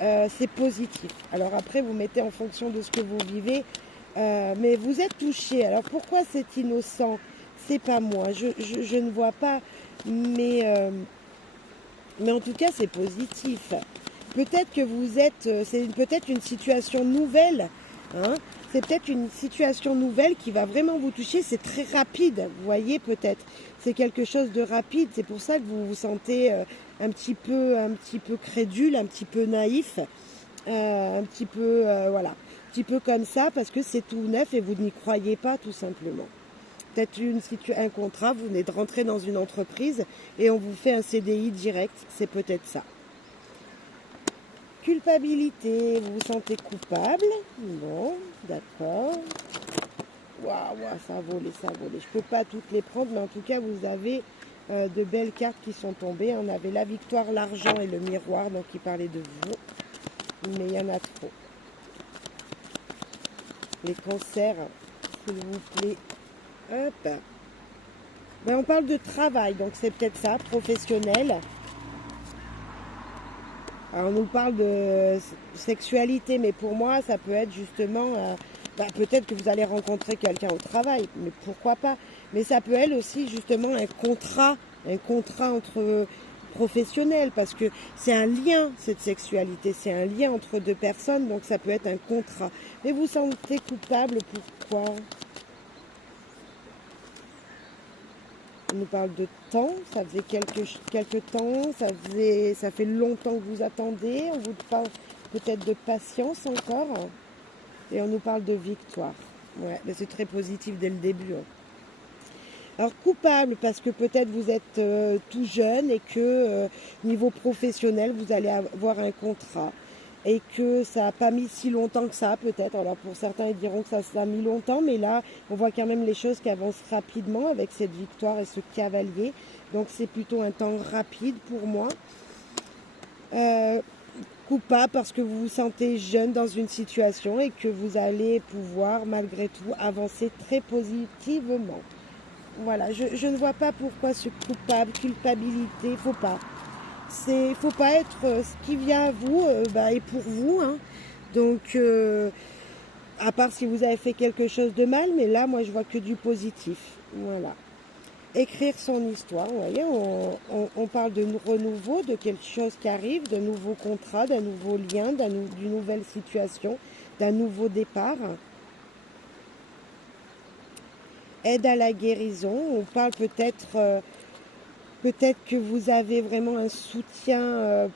C'est positif. Alors après, vous mettez en fonction de ce que vous vivez. Mais vous êtes touché. Alors pourquoi c'est innocent? C'est pas moi. Je ne vois pas. Mais en tout cas, c'est positif. Peut-être que vous êtes... c'est peut-être une situation nouvelle. Hein, c'est peut-être une situation nouvelle qui va vraiment vous toucher. C'est très rapide, vous voyez peut-être. C'est quelque chose de rapide. C'est pour ça que vous vous sentez un petit peu crédule, un petit peu naïf, un petit peu voilà, un petit peu comme ça parce que c'est tout neuf et vous n'y croyez pas tout simplement. Peut-être un contrat, vous venez de rentrer dans une entreprise et on vous fait un CDI direct. C'est peut-être ça. Culpabilité, vous vous sentez coupable. Bon, d'accord. Waouh, ça a volé, ça a volé. Je ne peux pas toutes les prendre, mais en tout cas, vous avez de belles cartes qui sont tombées. On avait la victoire, l'argent et le miroir, donc qui parlait de vous. Mais il y en a trop. Les cancers, s'il vous plaît. Hop. Ben, on parle de travail, donc c'est peut-être ça, professionnel. Alors, on nous parle de sexualité, mais pour moi, ça peut être justement... peut-être que vous allez rencontrer quelqu'un au travail, mais pourquoi pas. Mais ça peut être aussi justement un contrat entre professionnels, parce que c'est un lien, cette sexualité, c'est un lien entre deux personnes, donc ça peut être un contrat. Mais vous sentez coupable, pourquoi? On nous parle de temps, ça faisait quelques temps, ça fait longtemps que vous attendez, on vous parle peut-être de patience encore, et on nous parle de victoire. Ouais, mais c'est très positif dès le début. Hein. Alors coupable parce que peut-être vous êtes tout jeune et que niveau professionnel vous allez avoir un contrat et que ça n'a pas mis si longtemps que ça peut-être. Alors pour certains ils diront que ça a mis longtemps, mais là on voit quand même les choses qui avancent rapidement avec cette victoire et ce cavalier. Donc c'est plutôt un temps rapide pour moi. Coupable parce que vous vous sentez jeune dans une situation et que vous allez pouvoir malgré tout avancer très positivement. Voilà, je ne vois pas pourquoi ce coupable, culpabilité, il faut pas être ce qui vient à vous et pour vous. Hein. Donc, à part si vous avez fait quelque chose de mal, mais là, moi, je vois que du positif. Voilà. Écrire son histoire, vous voyez, on parle de renouveau, de quelque chose qui arrive, de nouveaux contrats, d'un nouveau lien, d'une nouvelle situation, d'un nouveau départ. aide à la guérison. On parle peut-être que vous avez vraiment un soutien.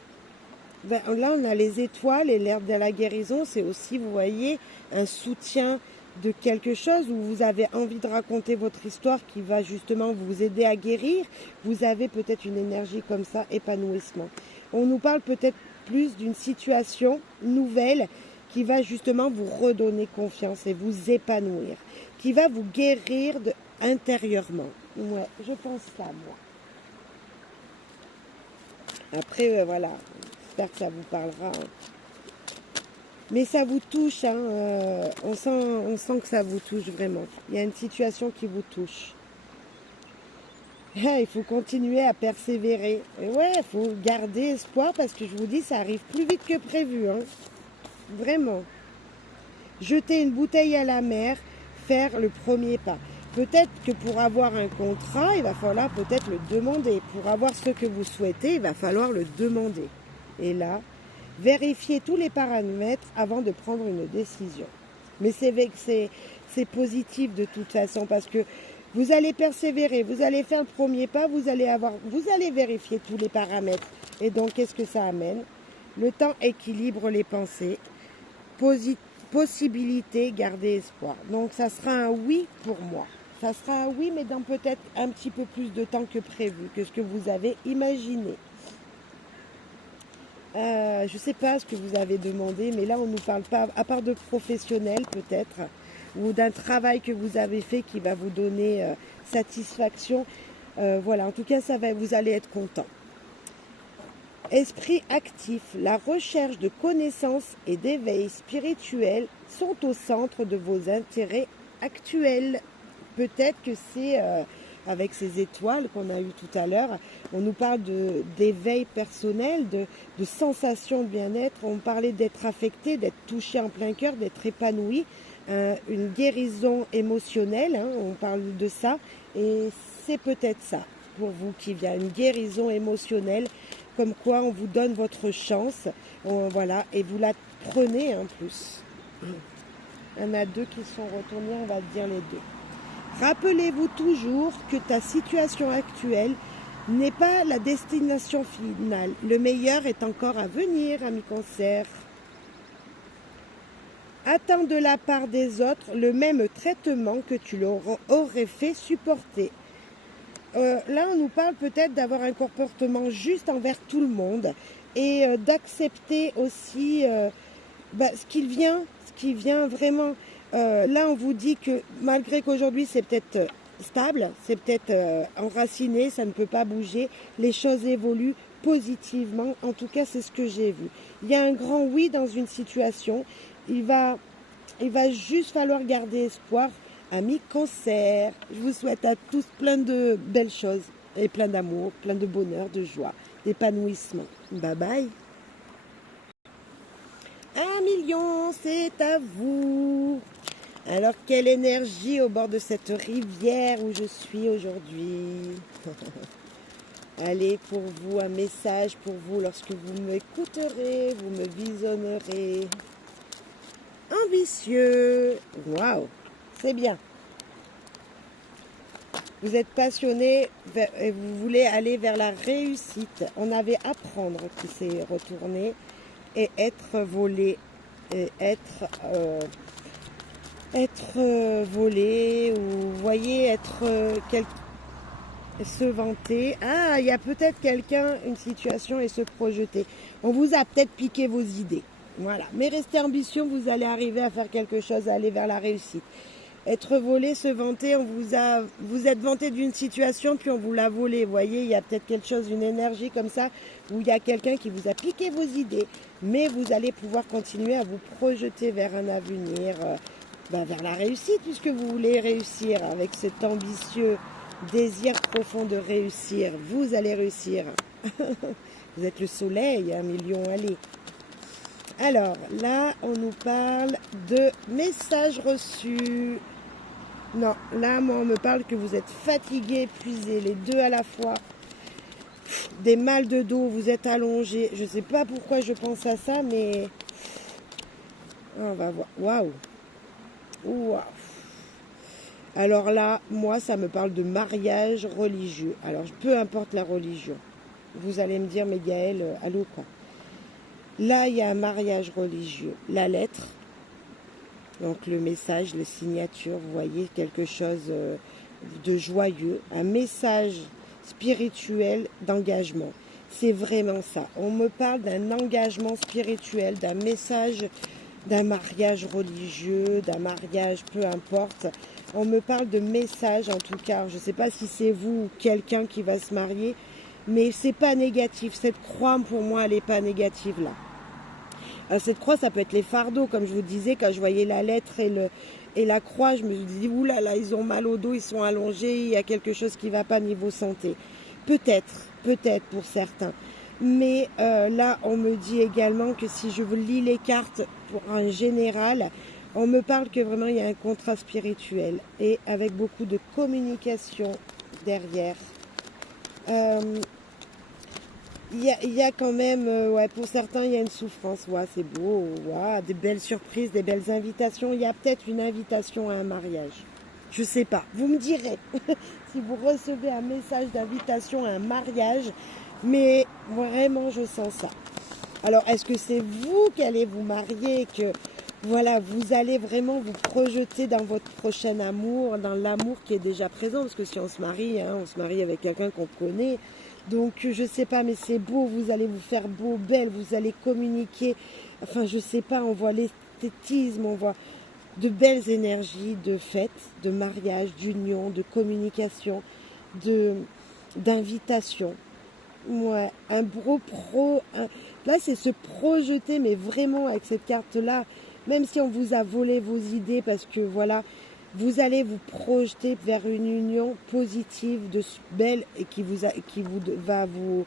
Là, on a les étoiles et l'aide à la guérison. C'est aussi, vous voyez, un soutien de quelque chose où vous avez envie de raconter votre histoire qui va justement vous aider à guérir. Vous avez peut-être une énergie comme ça, épanouissement. On nous parle peut-être plus d'une situation nouvelle qui va justement vous redonner confiance et vous épanouir, qui va vous guérir intérieurement. Ouais, je pense ça, moi. Après, voilà, j'espère que ça vous parlera. Mais ça vous touche, hein, on sent que ça vous touche vraiment. Il y a une situation qui vous touche. Il faut continuer à persévérer. Et ouais, il faut garder espoir parce que je vous dis, ça arrive plus vite que prévu. Hein. Vraiment. Jeter une bouteille à la mer, faire le premier pas. Peut-être que pour avoir un contrat, il va falloir peut-être le demander. Pour avoir ce que vous souhaitez, il va falloir le demander. Et là, vérifiez tous les paramètres avant de prendre une décision. Mais c'est positif de toute façon parce que vous allez persévérer, vous allez faire le premier pas, vous allez vérifier tous les paramètres. Et donc, qu'est-ce que ça amène? Le temps équilibre les pensées. Possibilité, garder espoir. Donc, ça sera un oui pour moi. Ça sera un oui, mais dans peut-être un petit peu plus de temps que prévu, que ce que vous avez imaginé. Je ne sais pas ce que vous avez demandé, mais là, on ne nous parle pas, à part de professionnels peut-être, ou d'un travail que vous avez fait qui va vous donner satisfaction. Voilà, en tout cas, vous allez être content. Esprit actif, la recherche de connaissances et d'éveil spirituel sont au centre de vos intérêts actuels. Peut-être que c'est avec ces étoiles qu'on a eues tout à l'heure, on nous parle d'éveil personnel, de sensation de bien-être, on parlait d'être affecté, d'être touché en plein cœur, d'être épanoui, une guérison émotionnelle, hein, on parle de ça, et c'est peut-être ça pour vous qui vient, une guérison émotionnelle, comme quoi on vous donne votre chance, voilà, et vous la prenez en plus. Il y en a deux qui sont retournés, on va dire les deux. Rappelez-vous toujours que ta situation actuelle n'est pas la destination finale. Le meilleur est encore à venir, ami Cancer. Attends de la part des autres le même traitement que tu leur aurais fait supporter. Là, on nous parle peut-être d'avoir un comportement juste envers tout le monde et d'accepter aussi ce qui vient vraiment. Là, on vous dit que malgré qu'aujourd'hui, c'est peut-être stable, c'est peut-être enraciné, ça ne peut pas bouger, les choses évoluent positivement. En tout cas, c'est ce que j'ai vu. Il y a un grand oui dans une situation. Il va juste falloir garder espoir. Amis Cancer, je vous souhaite à tous plein de belles choses et plein d'amour, plein de bonheur, de joie, d'épanouissement. Bye bye. 1 million, c'est à vous. Alors, quelle énergie au bord de cette rivière où je suis aujourd'hui. Allez, pour vous, un message pour vous lorsque vous m'écouterez, vous me visionnerez. Ambitieux. Waouh, c'est bien. Vous êtes passionné et vous voulez aller vers la réussite. On avait apprendre qui s'est retourné et être volé. Et être volé ou vous voyez être se vanter. Ah, il y a peut-être quelqu'un, une situation et se projeter. On vous a peut-être piqué vos idées. Voilà. Mais restez ambitieux, vous allez arriver à faire quelque chose, à aller vers la réussite. Être volé, se vanter, vous êtes vanté d'une situation, puis on vous l'a volé. Vous voyez, il y a peut-être quelque chose, une énergie comme ça, où il y a quelqu'un qui vous a piqué vos idées. Mais vous allez pouvoir continuer à vous projeter vers un avenir, vers la réussite, puisque vous voulez réussir avec cet ambitieux désir profond de réussir. Vous allez réussir. Vous êtes le soleil, 1 million, allez. Alors, là, on nous parle de messages reçus. Non, là, moi, on me parle que vous êtes fatigué, épuisé, les deux à la fois. Des mal de dos, vous êtes allongé. Je ne sais pas pourquoi je pense à ça, mais... On va voir. Waouh. Waouh. Alors là, moi, ça me parle de mariage religieux. Alors, peu importe la religion. Vous allez me dire, mais Gaëlle, allô quoi. Là, il y a un mariage religieux. La lettre, donc le message, la signature, vous voyez, quelque chose de joyeux. Un message spirituel d'engagement. C'est vraiment ça. On me parle d'un engagement spirituel, d'un message, d'un mariage religieux, d'un mariage, peu importe. On me parle de message, en tout cas. Je ne sais pas si c'est vous ou quelqu'un qui va se marier, mais c'est pas négatif. Cette croix, pour moi, elle n'est pas négative là. Alors, cette croix, ça peut être les fardeaux, comme je vous disais, quand je voyais la lettre et la croix, je me suis dit, oulala, ils ont mal au dos, ils sont allongés, il y a quelque chose qui ne va pas niveau santé. Peut-être pour certains. Mais là, on me dit également que si je lis les cartes pour un général, on me parle que vraiment il y a un contrat spirituel et avec beaucoup de communication derrière. Il y a quand même, ouais, pour certains, il y a une souffrance. Ouais, c'est beau, ouais, des belles surprises, des belles invitations. Il y a peut-être une invitation à un mariage. Je sais pas. Vous me direz si vous recevez un message d'invitation à un mariage. Mais vraiment, je sens ça. Alors, est-ce que c'est vous qui allez vous marier, que voilà, vous allez vraiment vous projeter dans votre prochain amour, dans l'amour qui est déjà présent? Parce que si on se marie, hein, on se marie avec quelqu'un qu'on connaît. Donc, je sais pas, mais c'est beau, vous allez vous faire beau, belle, vous allez communiquer. Enfin, je sais pas, on voit l'esthétisme, on voit de belles énergies de fête, de mariage, d'union, de communication, d'invitation. Ouais, un gros là, c'est se projeter, mais vraiment avec cette carte-là, même si on vous a volé vos idées, parce que voilà, vous allez vous projeter vers une union positive, belle, et va vous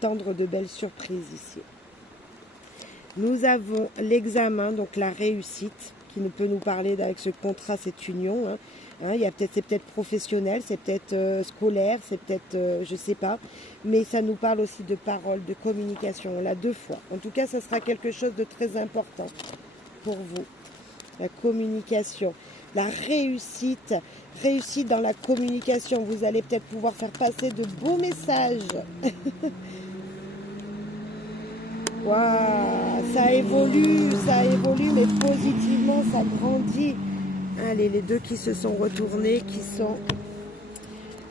tendre de belles surprises ici. Nous avons l'examen, donc la réussite, qui peut nous parler avec ce contrat, cette union. Hein. C'est peut-être professionnel, c'est peut-être scolaire, c'est peut-être, je sais pas. Mais ça nous parle aussi de parole, de communication. On l'a 2 fois. En tout cas, ça sera quelque chose de très important pour vous. La communication, la réussite. Réussite dans la communication. Vous allez peut-être pouvoir faire passer de beaux messages. Waouh, ça évolue, mais positivement, ça grandit. Allez, les 2 qui se sont retournés, qui sont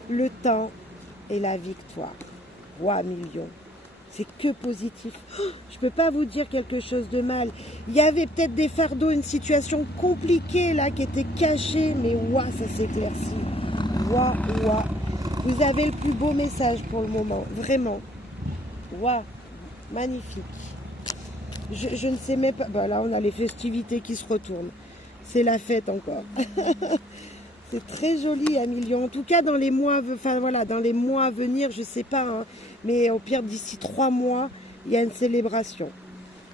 le temps et la victoire. Roi million. C'est que positif. Oh, je ne peux pas vous dire quelque chose de mal. Il y avait peut-être des fardeaux, une situation compliquée là qui était cachée, mais waouh, ça s'éclaircit. Waouh. Vous avez le plus beau message pour le moment, vraiment. Waouh, magnifique. Je ne sais même pas. Bah là, on a les festivités qui se retournent. C'est la fête encore. C'est très joli à million. En tout cas, dans les mois, dans les mois à venir, je sais pas, hein, mais au pire d'ici 3 mois, il y a une célébration.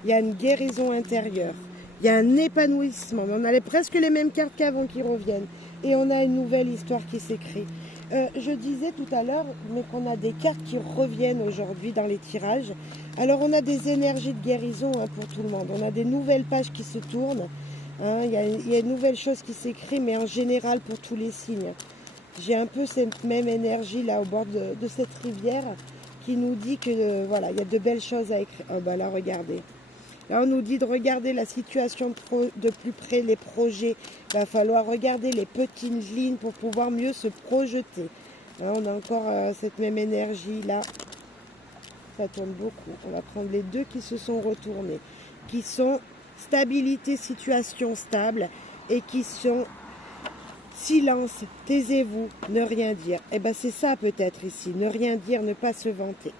Il y a une guérison intérieure. Il y a un épanouissement. On a presque les mêmes cartes qu'avant qui reviennent. Et on a une nouvelle histoire qui s'écrit. Je disais tout à l'heure, mais qu'on a des cartes qui reviennent aujourd'hui dans les tirages. Alors, on a des énergies de guérison, hein, pour tout le monde. On a des nouvelles pages qui se tournent. Hein, il y a une nouvelle chose qui s'écrit, mais en général pour tous les signes. J'ai un peu cette même énergie là au bord de cette rivière qui nous dit que voilà, il y a de belles choses à écrire. Oh bah là, regardez. Là, on nous dit de regarder la situation de plus près, les projets. Il va falloir regarder les petites lignes pour pouvoir mieux se projeter. Hein, on a encore cette même énergie là. Ça tourne beaucoup. On va prendre les 2 qui se sont retournés, qui sont stabilité, situation stable, et qui sont silence, taisez-vous, ne rien dire. Et bien c'est ça peut-être ici, ne rien dire, ne pas se vanter.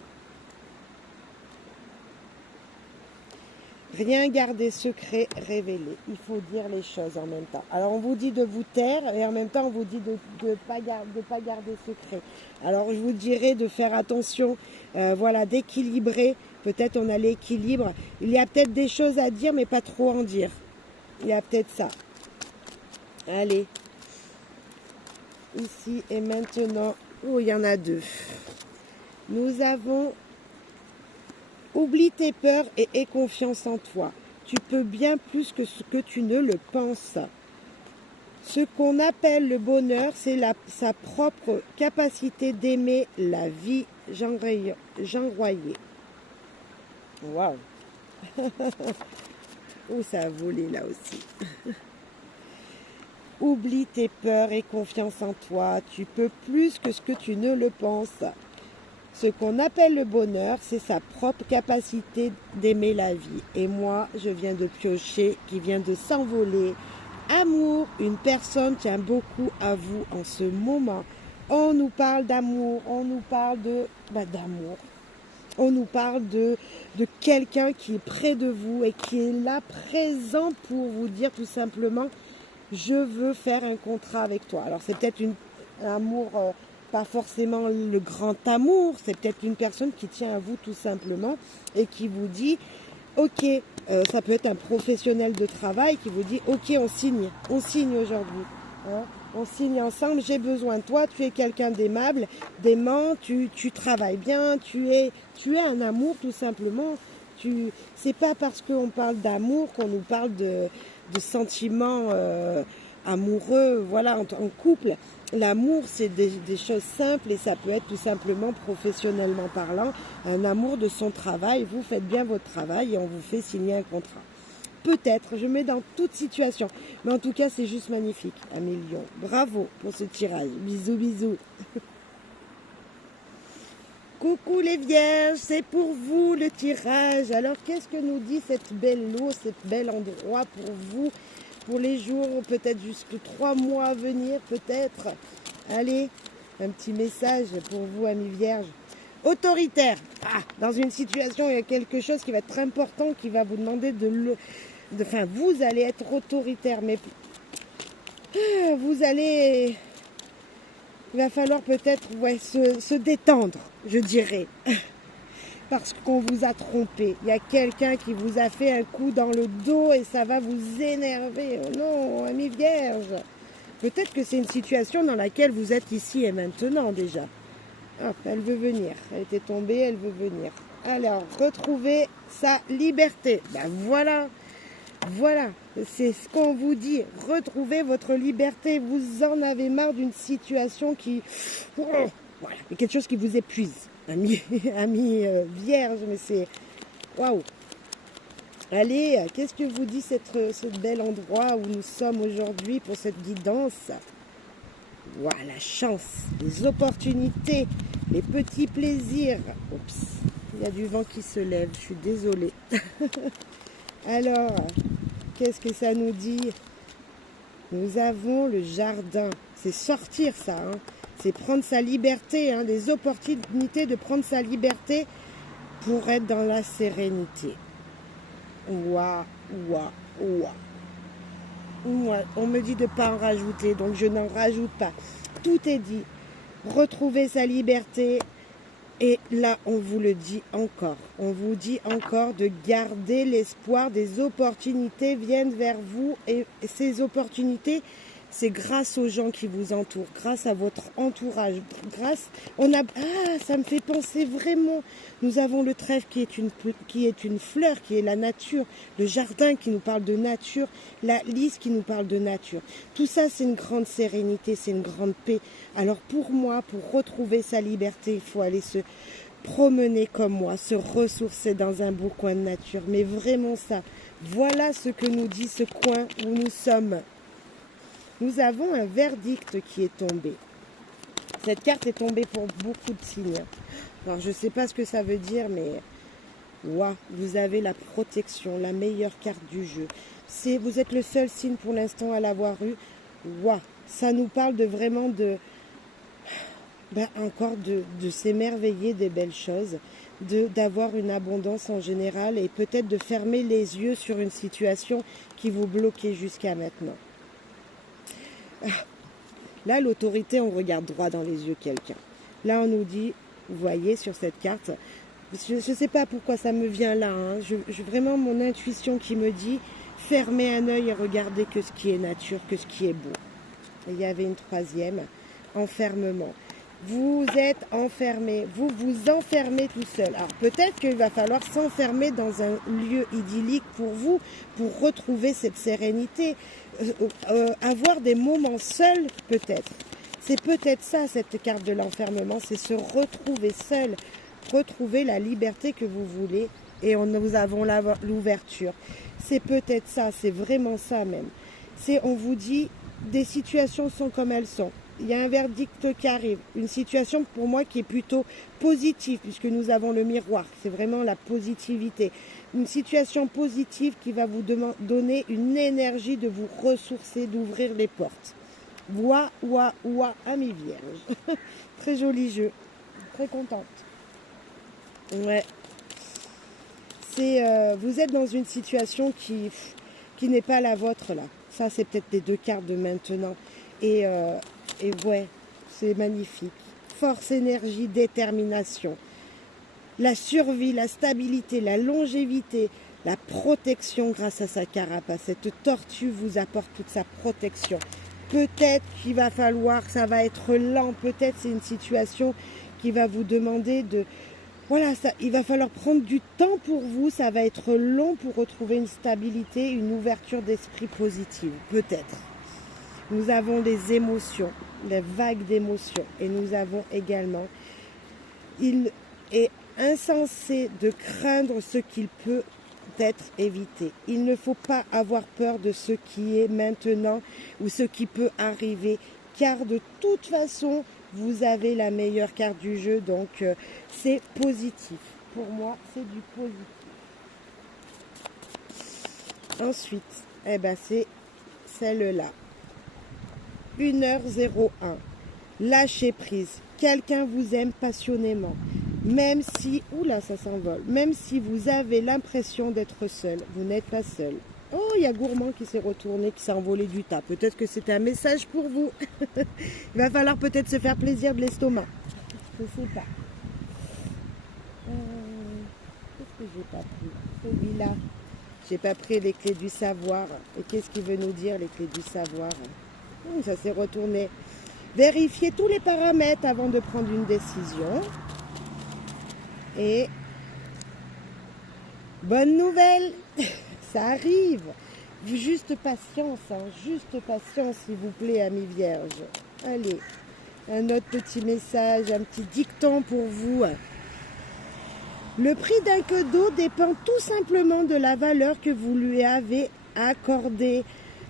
Rien garder secret, révéler. Il faut dire les choses en même temps. Alors on vous dit de vous taire et en même temps on vous dit de ne pas garder secret. Alors je vous dirais de faire attention, voilà, d'équilibrer. Peut-être on a l'équilibre. Il y a peut-être des choses à dire mais pas trop en dire. Il y a peut-être ça. Allez. Ici et maintenant. Oh, il y en a 2. Nous avons... Oublie tes peurs et aie confiance en toi. Tu peux bien plus que ce que tu ne le penses. Ce qu'on appelle le bonheur, c'est sa propre capacité d'aimer la vie. Jean Royer. Waouh. Oh, ça a volé là aussi. Oublie tes peurs et confiance en toi. Tu peux plus que ce que tu ne le penses. Ce qu'on appelle le bonheur, c'est sa propre capacité d'aimer la vie. Et moi, je viens de piocher, qui vient de s'envoler. Amour, une personne tient beaucoup à vous en ce moment. On nous parle d'amour, on nous parle d'amour. On nous parle de quelqu'un qui est près de vous et qui est là présent pour vous dire tout simplement « Je veux faire un contrat avec toi ». Alors c'est peut-être un amour, pas forcément le grand amour, c'est peut-être une personne qui tient à vous tout simplement et qui vous dit « Ok ». Ça peut être un professionnel de travail qui vous dit « Ok, on signe aujourd'hui. Hein, on signe ensemble, j'ai besoin de toi, tu es quelqu'un d'aimable, d'aimant, tu travailles bien, tu es un amour tout simplement. C'est pas parce qu'on parle d'amour qu'on nous parle de sentiments amoureux, voilà, en couple. L'amour, c'est des choses simples et ça peut être tout simplement professionnellement parlant, un amour de son travail. Vous faites bien votre travail et on vous fait signer un contrat. Peut-être, je mets dans toute situation. Mais en tout cas, c'est juste magnifique. 1 million. Bravo pour ce tirage. Bisous, bisous. Coucou les vierges, c'est pour vous le tirage. Alors, qu'est-ce que nous dit cette belle eau, cet bel endroit pour vous, pour les jours, peut-être jusque 3 mois à venir, peut-être. Allez, un petit message pour vous, amis vierges. Autoritaire. Dans une situation, il y a quelque chose qui va être important, qui va vous demander vous allez être autoritaire, mais vous allez... Il va falloir peut-être se détendre, je dirais. Parce qu'on vous a trompé. Il y a quelqu'un qui vous a fait un coup dans le dos et ça va vous énerver. Oh non, amis vierges. Peut-être que c'est une situation dans laquelle vous êtes ici et maintenant déjà. Hop, elle veut venir. Elle était tombée, elle veut venir. Alors, retrouver sa liberté. Voilà. Voilà, c'est ce qu'on vous dit. Retrouvez votre liberté. Vous en avez marre d'une situation qui... Voilà, quelque chose qui vous épuise. Ami vierge, mais c'est... Waouh. Allez, qu'est-ce que vous dit ce bel endroit où nous sommes aujourd'hui pour cette guidance? Voilà, la chance, les opportunités, les petits plaisirs. Oups, il y a du vent qui se lève, je suis désolée. Alors, qu'est-ce que ça nous dit? Nous avons le jardin. C'est sortir ça, hein. C'est prendre sa liberté, hein, des opportunités de prendre sa liberté pour être dans la sérénité. Ouah. On me dit de ne pas en rajouter, donc je n'en rajoute pas. Tout est dit. Retrouver sa liberté. Et là, on vous le dit encore. On vous dit encore de garder l'espoir. Des opportunités viennent vers vous. Et ces opportunités, c'est grâce aux gens qui vous entourent, grâce à votre entourage. Ça me fait penser vraiment. Nous avons le trèfle qui est une fleur, qui est la nature. Le jardin qui nous parle de nature. La lys qui nous parle de nature. Tout ça, c'est une grande sérénité, c'est une grande paix. Alors pour moi, pour retrouver sa liberté, il faut aller se promener comme moi, se ressourcer dans un beau coin de nature. Mais vraiment ça. Voilà ce que nous dit ce coin où nous sommes. Nous avons un verdict qui est tombé. Cette carte est tombée pour beaucoup de signes. Alors, je ne sais pas ce que ça veut dire, mais wow, vous avez la protection, la meilleure carte du jeu. Vous êtes le seul signe pour l'instant à l'avoir eu. Wow, ça nous parle vraiment encore de s'émerveiller des belles choses, d'avoir une abondance en général et peut-être de fermer les yeux sur une situation qui vous bloquait jusqu'à maintenant. Là, l'autorité, on regarde droit dans les yeux quelqu'un. Là, on nous dit, vous voyez sur cette carte, je ne sais pas pourquoi ça me vient là, hein, vraiment mon intuition qui me dit, fermez un œil et regardez que ce qui est nature, que ce qui est beau. Et il y avait une troisième, enfermement. Vous êtes enfermé, vous vous enfermez tout seul. Alors peut-être qu'il va falloir s'enfermer dans un lieu idyllique pour vous, pour retrouver cette sérénité, avoir des moments seuls peut-être. C'est peut-être ça, cette carte de l'enfermement, c'est se retrouver seul, retrouver la liberté que vous voulez, et nous avons l'ouverture. C'est peut-être ça, c'est vraiment ça même. On vous dit, des situations sont comme elles sont. Il y a un verdict qui arrive, une situation pour moi qui est plutôt positive, puisque nous avons le miroir, c'est vraiment la positivité. Une situation positive qui va vous donner une énergie de vous ressourcer, d'ouvrir les portes. Ouah, amis vierges. Très joli jeu, très contente. Ouais. Vous êtes dans une situation qui n'est pas la vôtre là. Ça, c'est peut-être les deux cartes de maintenant. Et ouais, c'est magnifique. Force, énergie, détermination. La survie, la stabilité, la longévité, la protection grâce à sa carapace. Cette tortue vous apporte toute sa protection. Peut-être qu'il va falloir, ça va être lent. Peut-être c'est une situation qui va vous demander de... Voilà, il va falloir prendre du temps pour vous. Ça va être long pour retrouver une stabilité, une ouverture d'esprit positive. Peut-être. Nous avons des émotions, des vagues d'émotions. Et nous avons également, il est insensé de craindre ce qu'il peut être évité. Il ne faut pas avoir peur de ce qui est maintenant ou ce qui peut arriver. Car de toute façon, vous avez la meilleure carte du jeu. Donc, c'est positif. Pour moi, c'est du positif. Ensuite, c'est celle-là. 1h01. Lâchez prise. Quelqu'un vous aime passionnément. Même si, oula, ça s'envole. Même si vous avez l'impression d'être seul, vous n'êtes pas seul. Oh, il y a Gourmand qui s'est retourné, qui s'est envolé du tas. Peut-être que c'était un message pour vous. Il va falloir peut-être se faire plaisir de l'estomac. Je ne sais pas. Qu'est-ce que j'ai pas pris? Celui-là. J'ai pas pris les clés du savoir. Et qu'est-ce qu'il veut nous dire, les clés du savoir? Ça s'est retourné. Vérifiez tous les paramètres avant de prendre une décision. Et bonne nouvelle, ça arrive. Juste patience, s'il vous plaît, amis vierges. Allez, un autre petit message, un petit dicton pour vous. Le prix d'un cadeau dépend tout simplement de la valeur que vous lui avez accordée.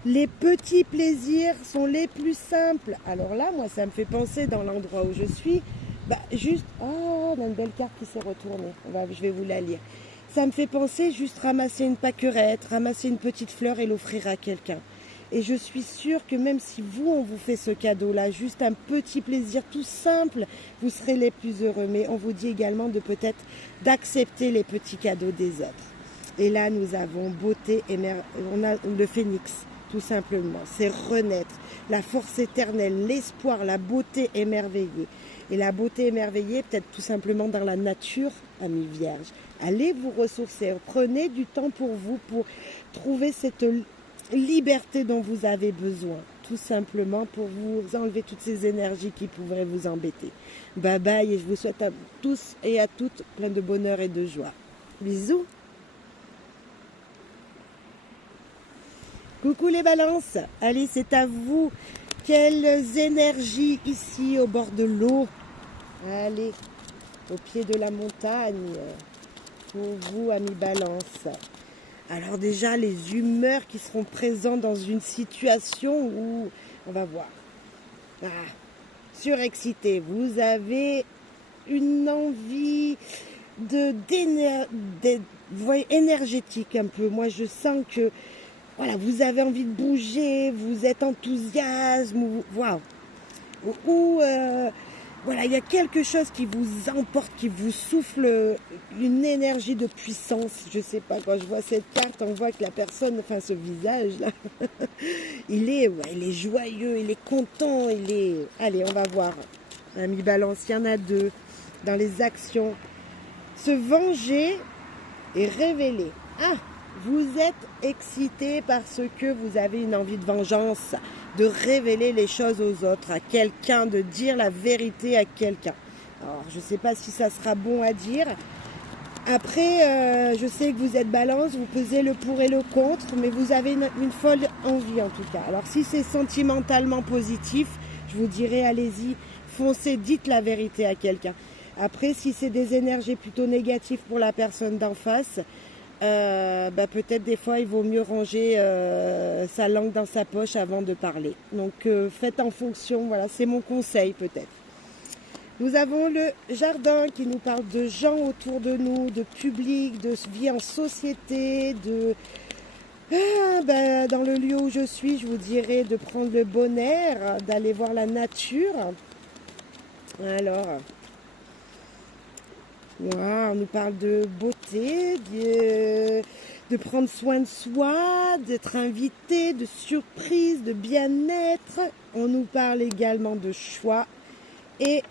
Les petits plaisirs sont les plus simples. Alors là, moi, ça me fait penser dans l'endroit où je suis. Oh, on a une belle carte qui s'est retournée. Je vais vous la lire. Ça me fait penser juste ramasser une pâquerette, ramasser une petite fleur et l'offrir à quelqu'un. Et je suis sûre que même si on vous fait ce cadeau-là, juste un petit plaisir tout simple, vous serez les plus heureux. Mais on vous dit également peut-être d'accepter les petits cadeaux des autres. Et là, nous avons beauté et on a le phénix. Tout simplement, c'est renaître, la force éternelle, l'espoir, la beauté émerveillée. Et la beauté émerveillée, peut-être tout simplement dans la nature, amis vierges. Allez vous ressourcer, prenez du temps pour vous, pour trouver cette liberté dont vous avez besoin. Tout simplement pour vous enlever toutes ces énergies qui pourraient vous embêter. Bye bye et je vous souhaite à tous et à toutes plein de bonheur et de joie. Bisous. Coucou les balances, allez c'est à vous, quelles énergies ici au bord de l'eau, allez au pied de la montagne, pour vous amis balance. Alors déjà les humeurs qui seront présentes dans une situation où, on va voir, surexcité, vous avez une envie énergétique un peu, moi je sens que voilà, vous avez envie de bouger, vous êtes enthousiaste, waouh. Voilà, il y a quelque chose qui vous emporte, qui vous souffle une énergie de puissance. Je sais pas, quand je vois cette carte, on voit que la personne, enfin ce visage-là, il est joyeux, il est content, Allez, on va voir. Ami Balance, il y en a deux dans les actions. Se venger et révéler. Vous êtes excité parce que vous avez une envie de vengeance, de révéler les choses aux autres, à quelqu'un, de dire la vérité à quelqu'un. Alors, je ne sais pas si ça sera bon à dire. Après, je sais que vous êtes balance, vous pesez le pour et le contre, mais vous avez une folle envie en tout cas. Alors si c'est sentimentalement positif, je vous dirais allez-y, foncez, dites la vérité à quelqu'un. Après, si c'est des énergies plutôt négatives pour la personne d'en face, peut-être des fois il vaut mieux ranger sa langue dans sa poche avant de parler. Donc faites en fonction, voilà, c'est mon conseil peut-être. Nous avons le jardin qui nous parle de gens autour de nous, de public, de vie en société, dans le lieu où je suis, je vous dirais de prendre le bon air, d'aller voir la nature. Alors, on nous parle de beauté, de prendre soin de soi, d'être invité, de surprise, de bien-être. On nous parle également de choix et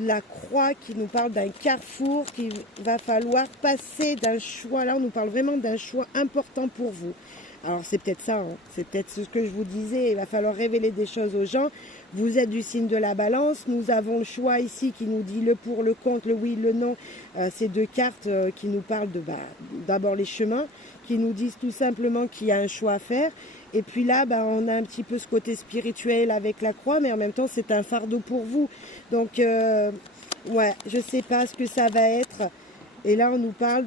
la croix qui nous parle d'un carrefour qu'il va falloir passer, d'un choix. Là, on nous parle vraiment d'un choix important pour vous. Alors, c'est peut-être ça, hein. C'est peut-être ce que je vous disais. Il va falloir révéler des choses aux gens. Vous êtes du signe de la balance. Nous avons le choix ici qui nous dit le pour, le contre, le oui, le non. Ces deux cartes qui nous parlent de d'abord les chemins, qui nous disent tout simplement qu'il y a un choix à faire. Et puis là, on a un petit peu ce côté spirituel avec la croix, mais en même temps, c'est un fardeau pour vous. Donc, je ne sais pas ce que ça va être. Et là, on nous parle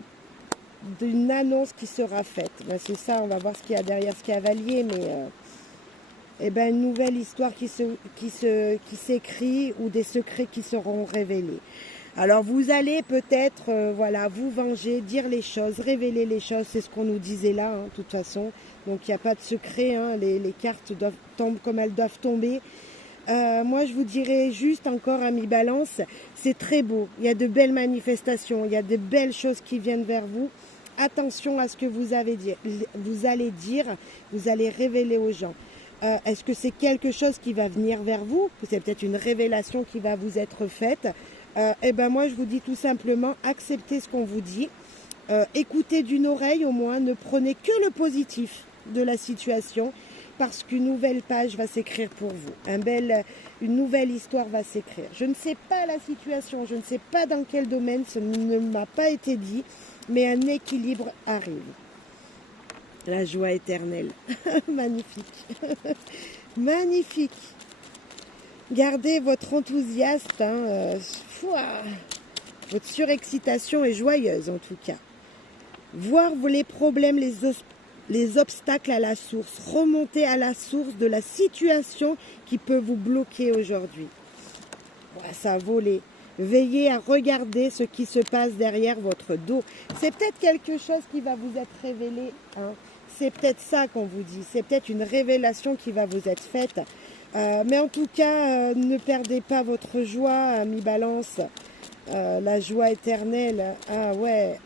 d'une annonce qui sera faite. C'est ça, on va voir ce qu'il y a derrière ce cavalier, mais une nouvelle histoire qui s'écrit ou des secrets qui seront révélés. Alors vous allez peut-être vous venger, dire les choses, révéler les choses, c'est ce qu'on nous disait là, de toute façon. Donc il n'y a pas de secret, les cartes tombent comme elles doivent tomber. Moi je vous dirais juste encore, amis Balance, c'est très beau, il y a de belles manifestations, il y a de belles choses qui viennent vers vous. Attention à ce que vous allez dire, vous allez révéler aux gens. Est-ce que c'est quelque chose qui va venir vers vous? C'est peut-être une révélation qui va vous être faite. Moi je vous dis tout simplement, acceptez ce qu'on vous dit, écoutez d'une oreille au moins, ne prenez que le positif de la situation, parce qu'une nouvelle page va s'écrire pour vous, une nouvelle histoire va s'écrire. Je ne sais pas la situation, je ne sais pas dans quel domaine, ce ne m'a pas été dit, mais un équilibre arrive. La joie éternelle, magnifique, magnifique. Gardez votre enthousiasme, votre surexcitation est joyeuse en tout cas. Voir les problèmes, les obstacles à la source, remonter à la source de la situation qui peut vous bloquer aujourd'hui. Ça a volé. Veillez à regarder ce qui se passe derrière votre dos. C'est peut-être quelque chose qui va vous être révélé. C'est peut-être ça qu'on vous dit. C'est peut-être une révélation qui va vous être faite. Mais en tout cas, ne perdez pas votre joie, amis Balance. La joie éternelle.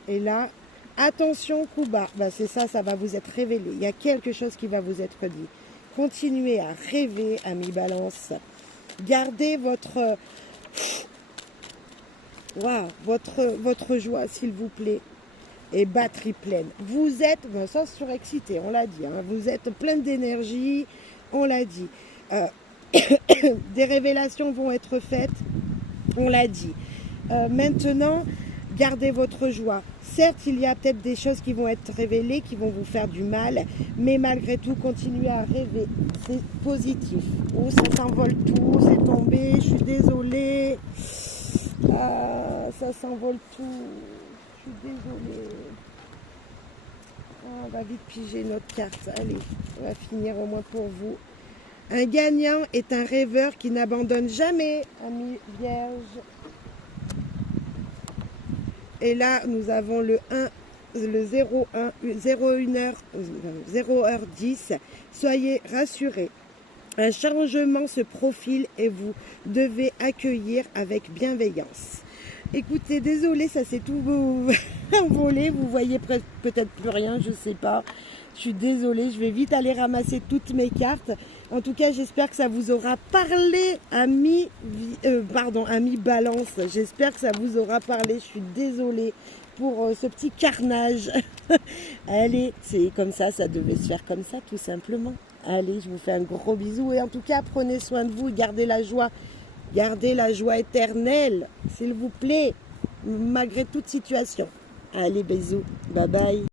Et là, attention, coup bas. C'est ça, ça va vous être révélé. Il y a quelque chose qui va vous être dit. Continuez à rêver, amis Balance. Gardez votre joie, s'il vous plaît. Et batterie pleine. Vous êtes, sans surexcité, on l'a dit. Vous êtes plein d'énergie, on l'a dit. Des révélations vont être faites, on l'a dit. Maintenant, gardez votre joie. Certes, il y a peut-être des choses qui vont être révélées, qui vont vous faire du mal, mais malgré tout, continuez à rêver. C'est positif. Oh, ça s'envole tout, c'est tombé, je suis désolée. Ça s'envole tout. Je suis désolée. On va vite piger notre carte. Allez, on va finir au moins pour vous. Un gagnant est un rêveur qui n'abandonne jamais, amis vierges. Et là, nous avons le 0h10. Soyez rassurés. Un changement se profile et vous devez accueillir avec bienveillance. Écoutez, désolé, ça s'est tout envolé. Vous voyez peut-être plus rien, je ne sais pas. Je suis désolée, je vais vite aller ramasser toutes mes cartes. En tout cas, j'espère que ça vous aura parlé, amis Balance. J'espère que ça vous aura parlé. Je suis désolée pour ce petit carnage. Allez, c'est comme ça devait se faire comme ça, tout simplement. Allez, je vous fais un gros bisou. Et en tout cas, prenez soin de vous. Gardez la joie. Gardez la joie éternelle, s'il vous plaît, malgré toute situation. Allez, bisous. Bye bye.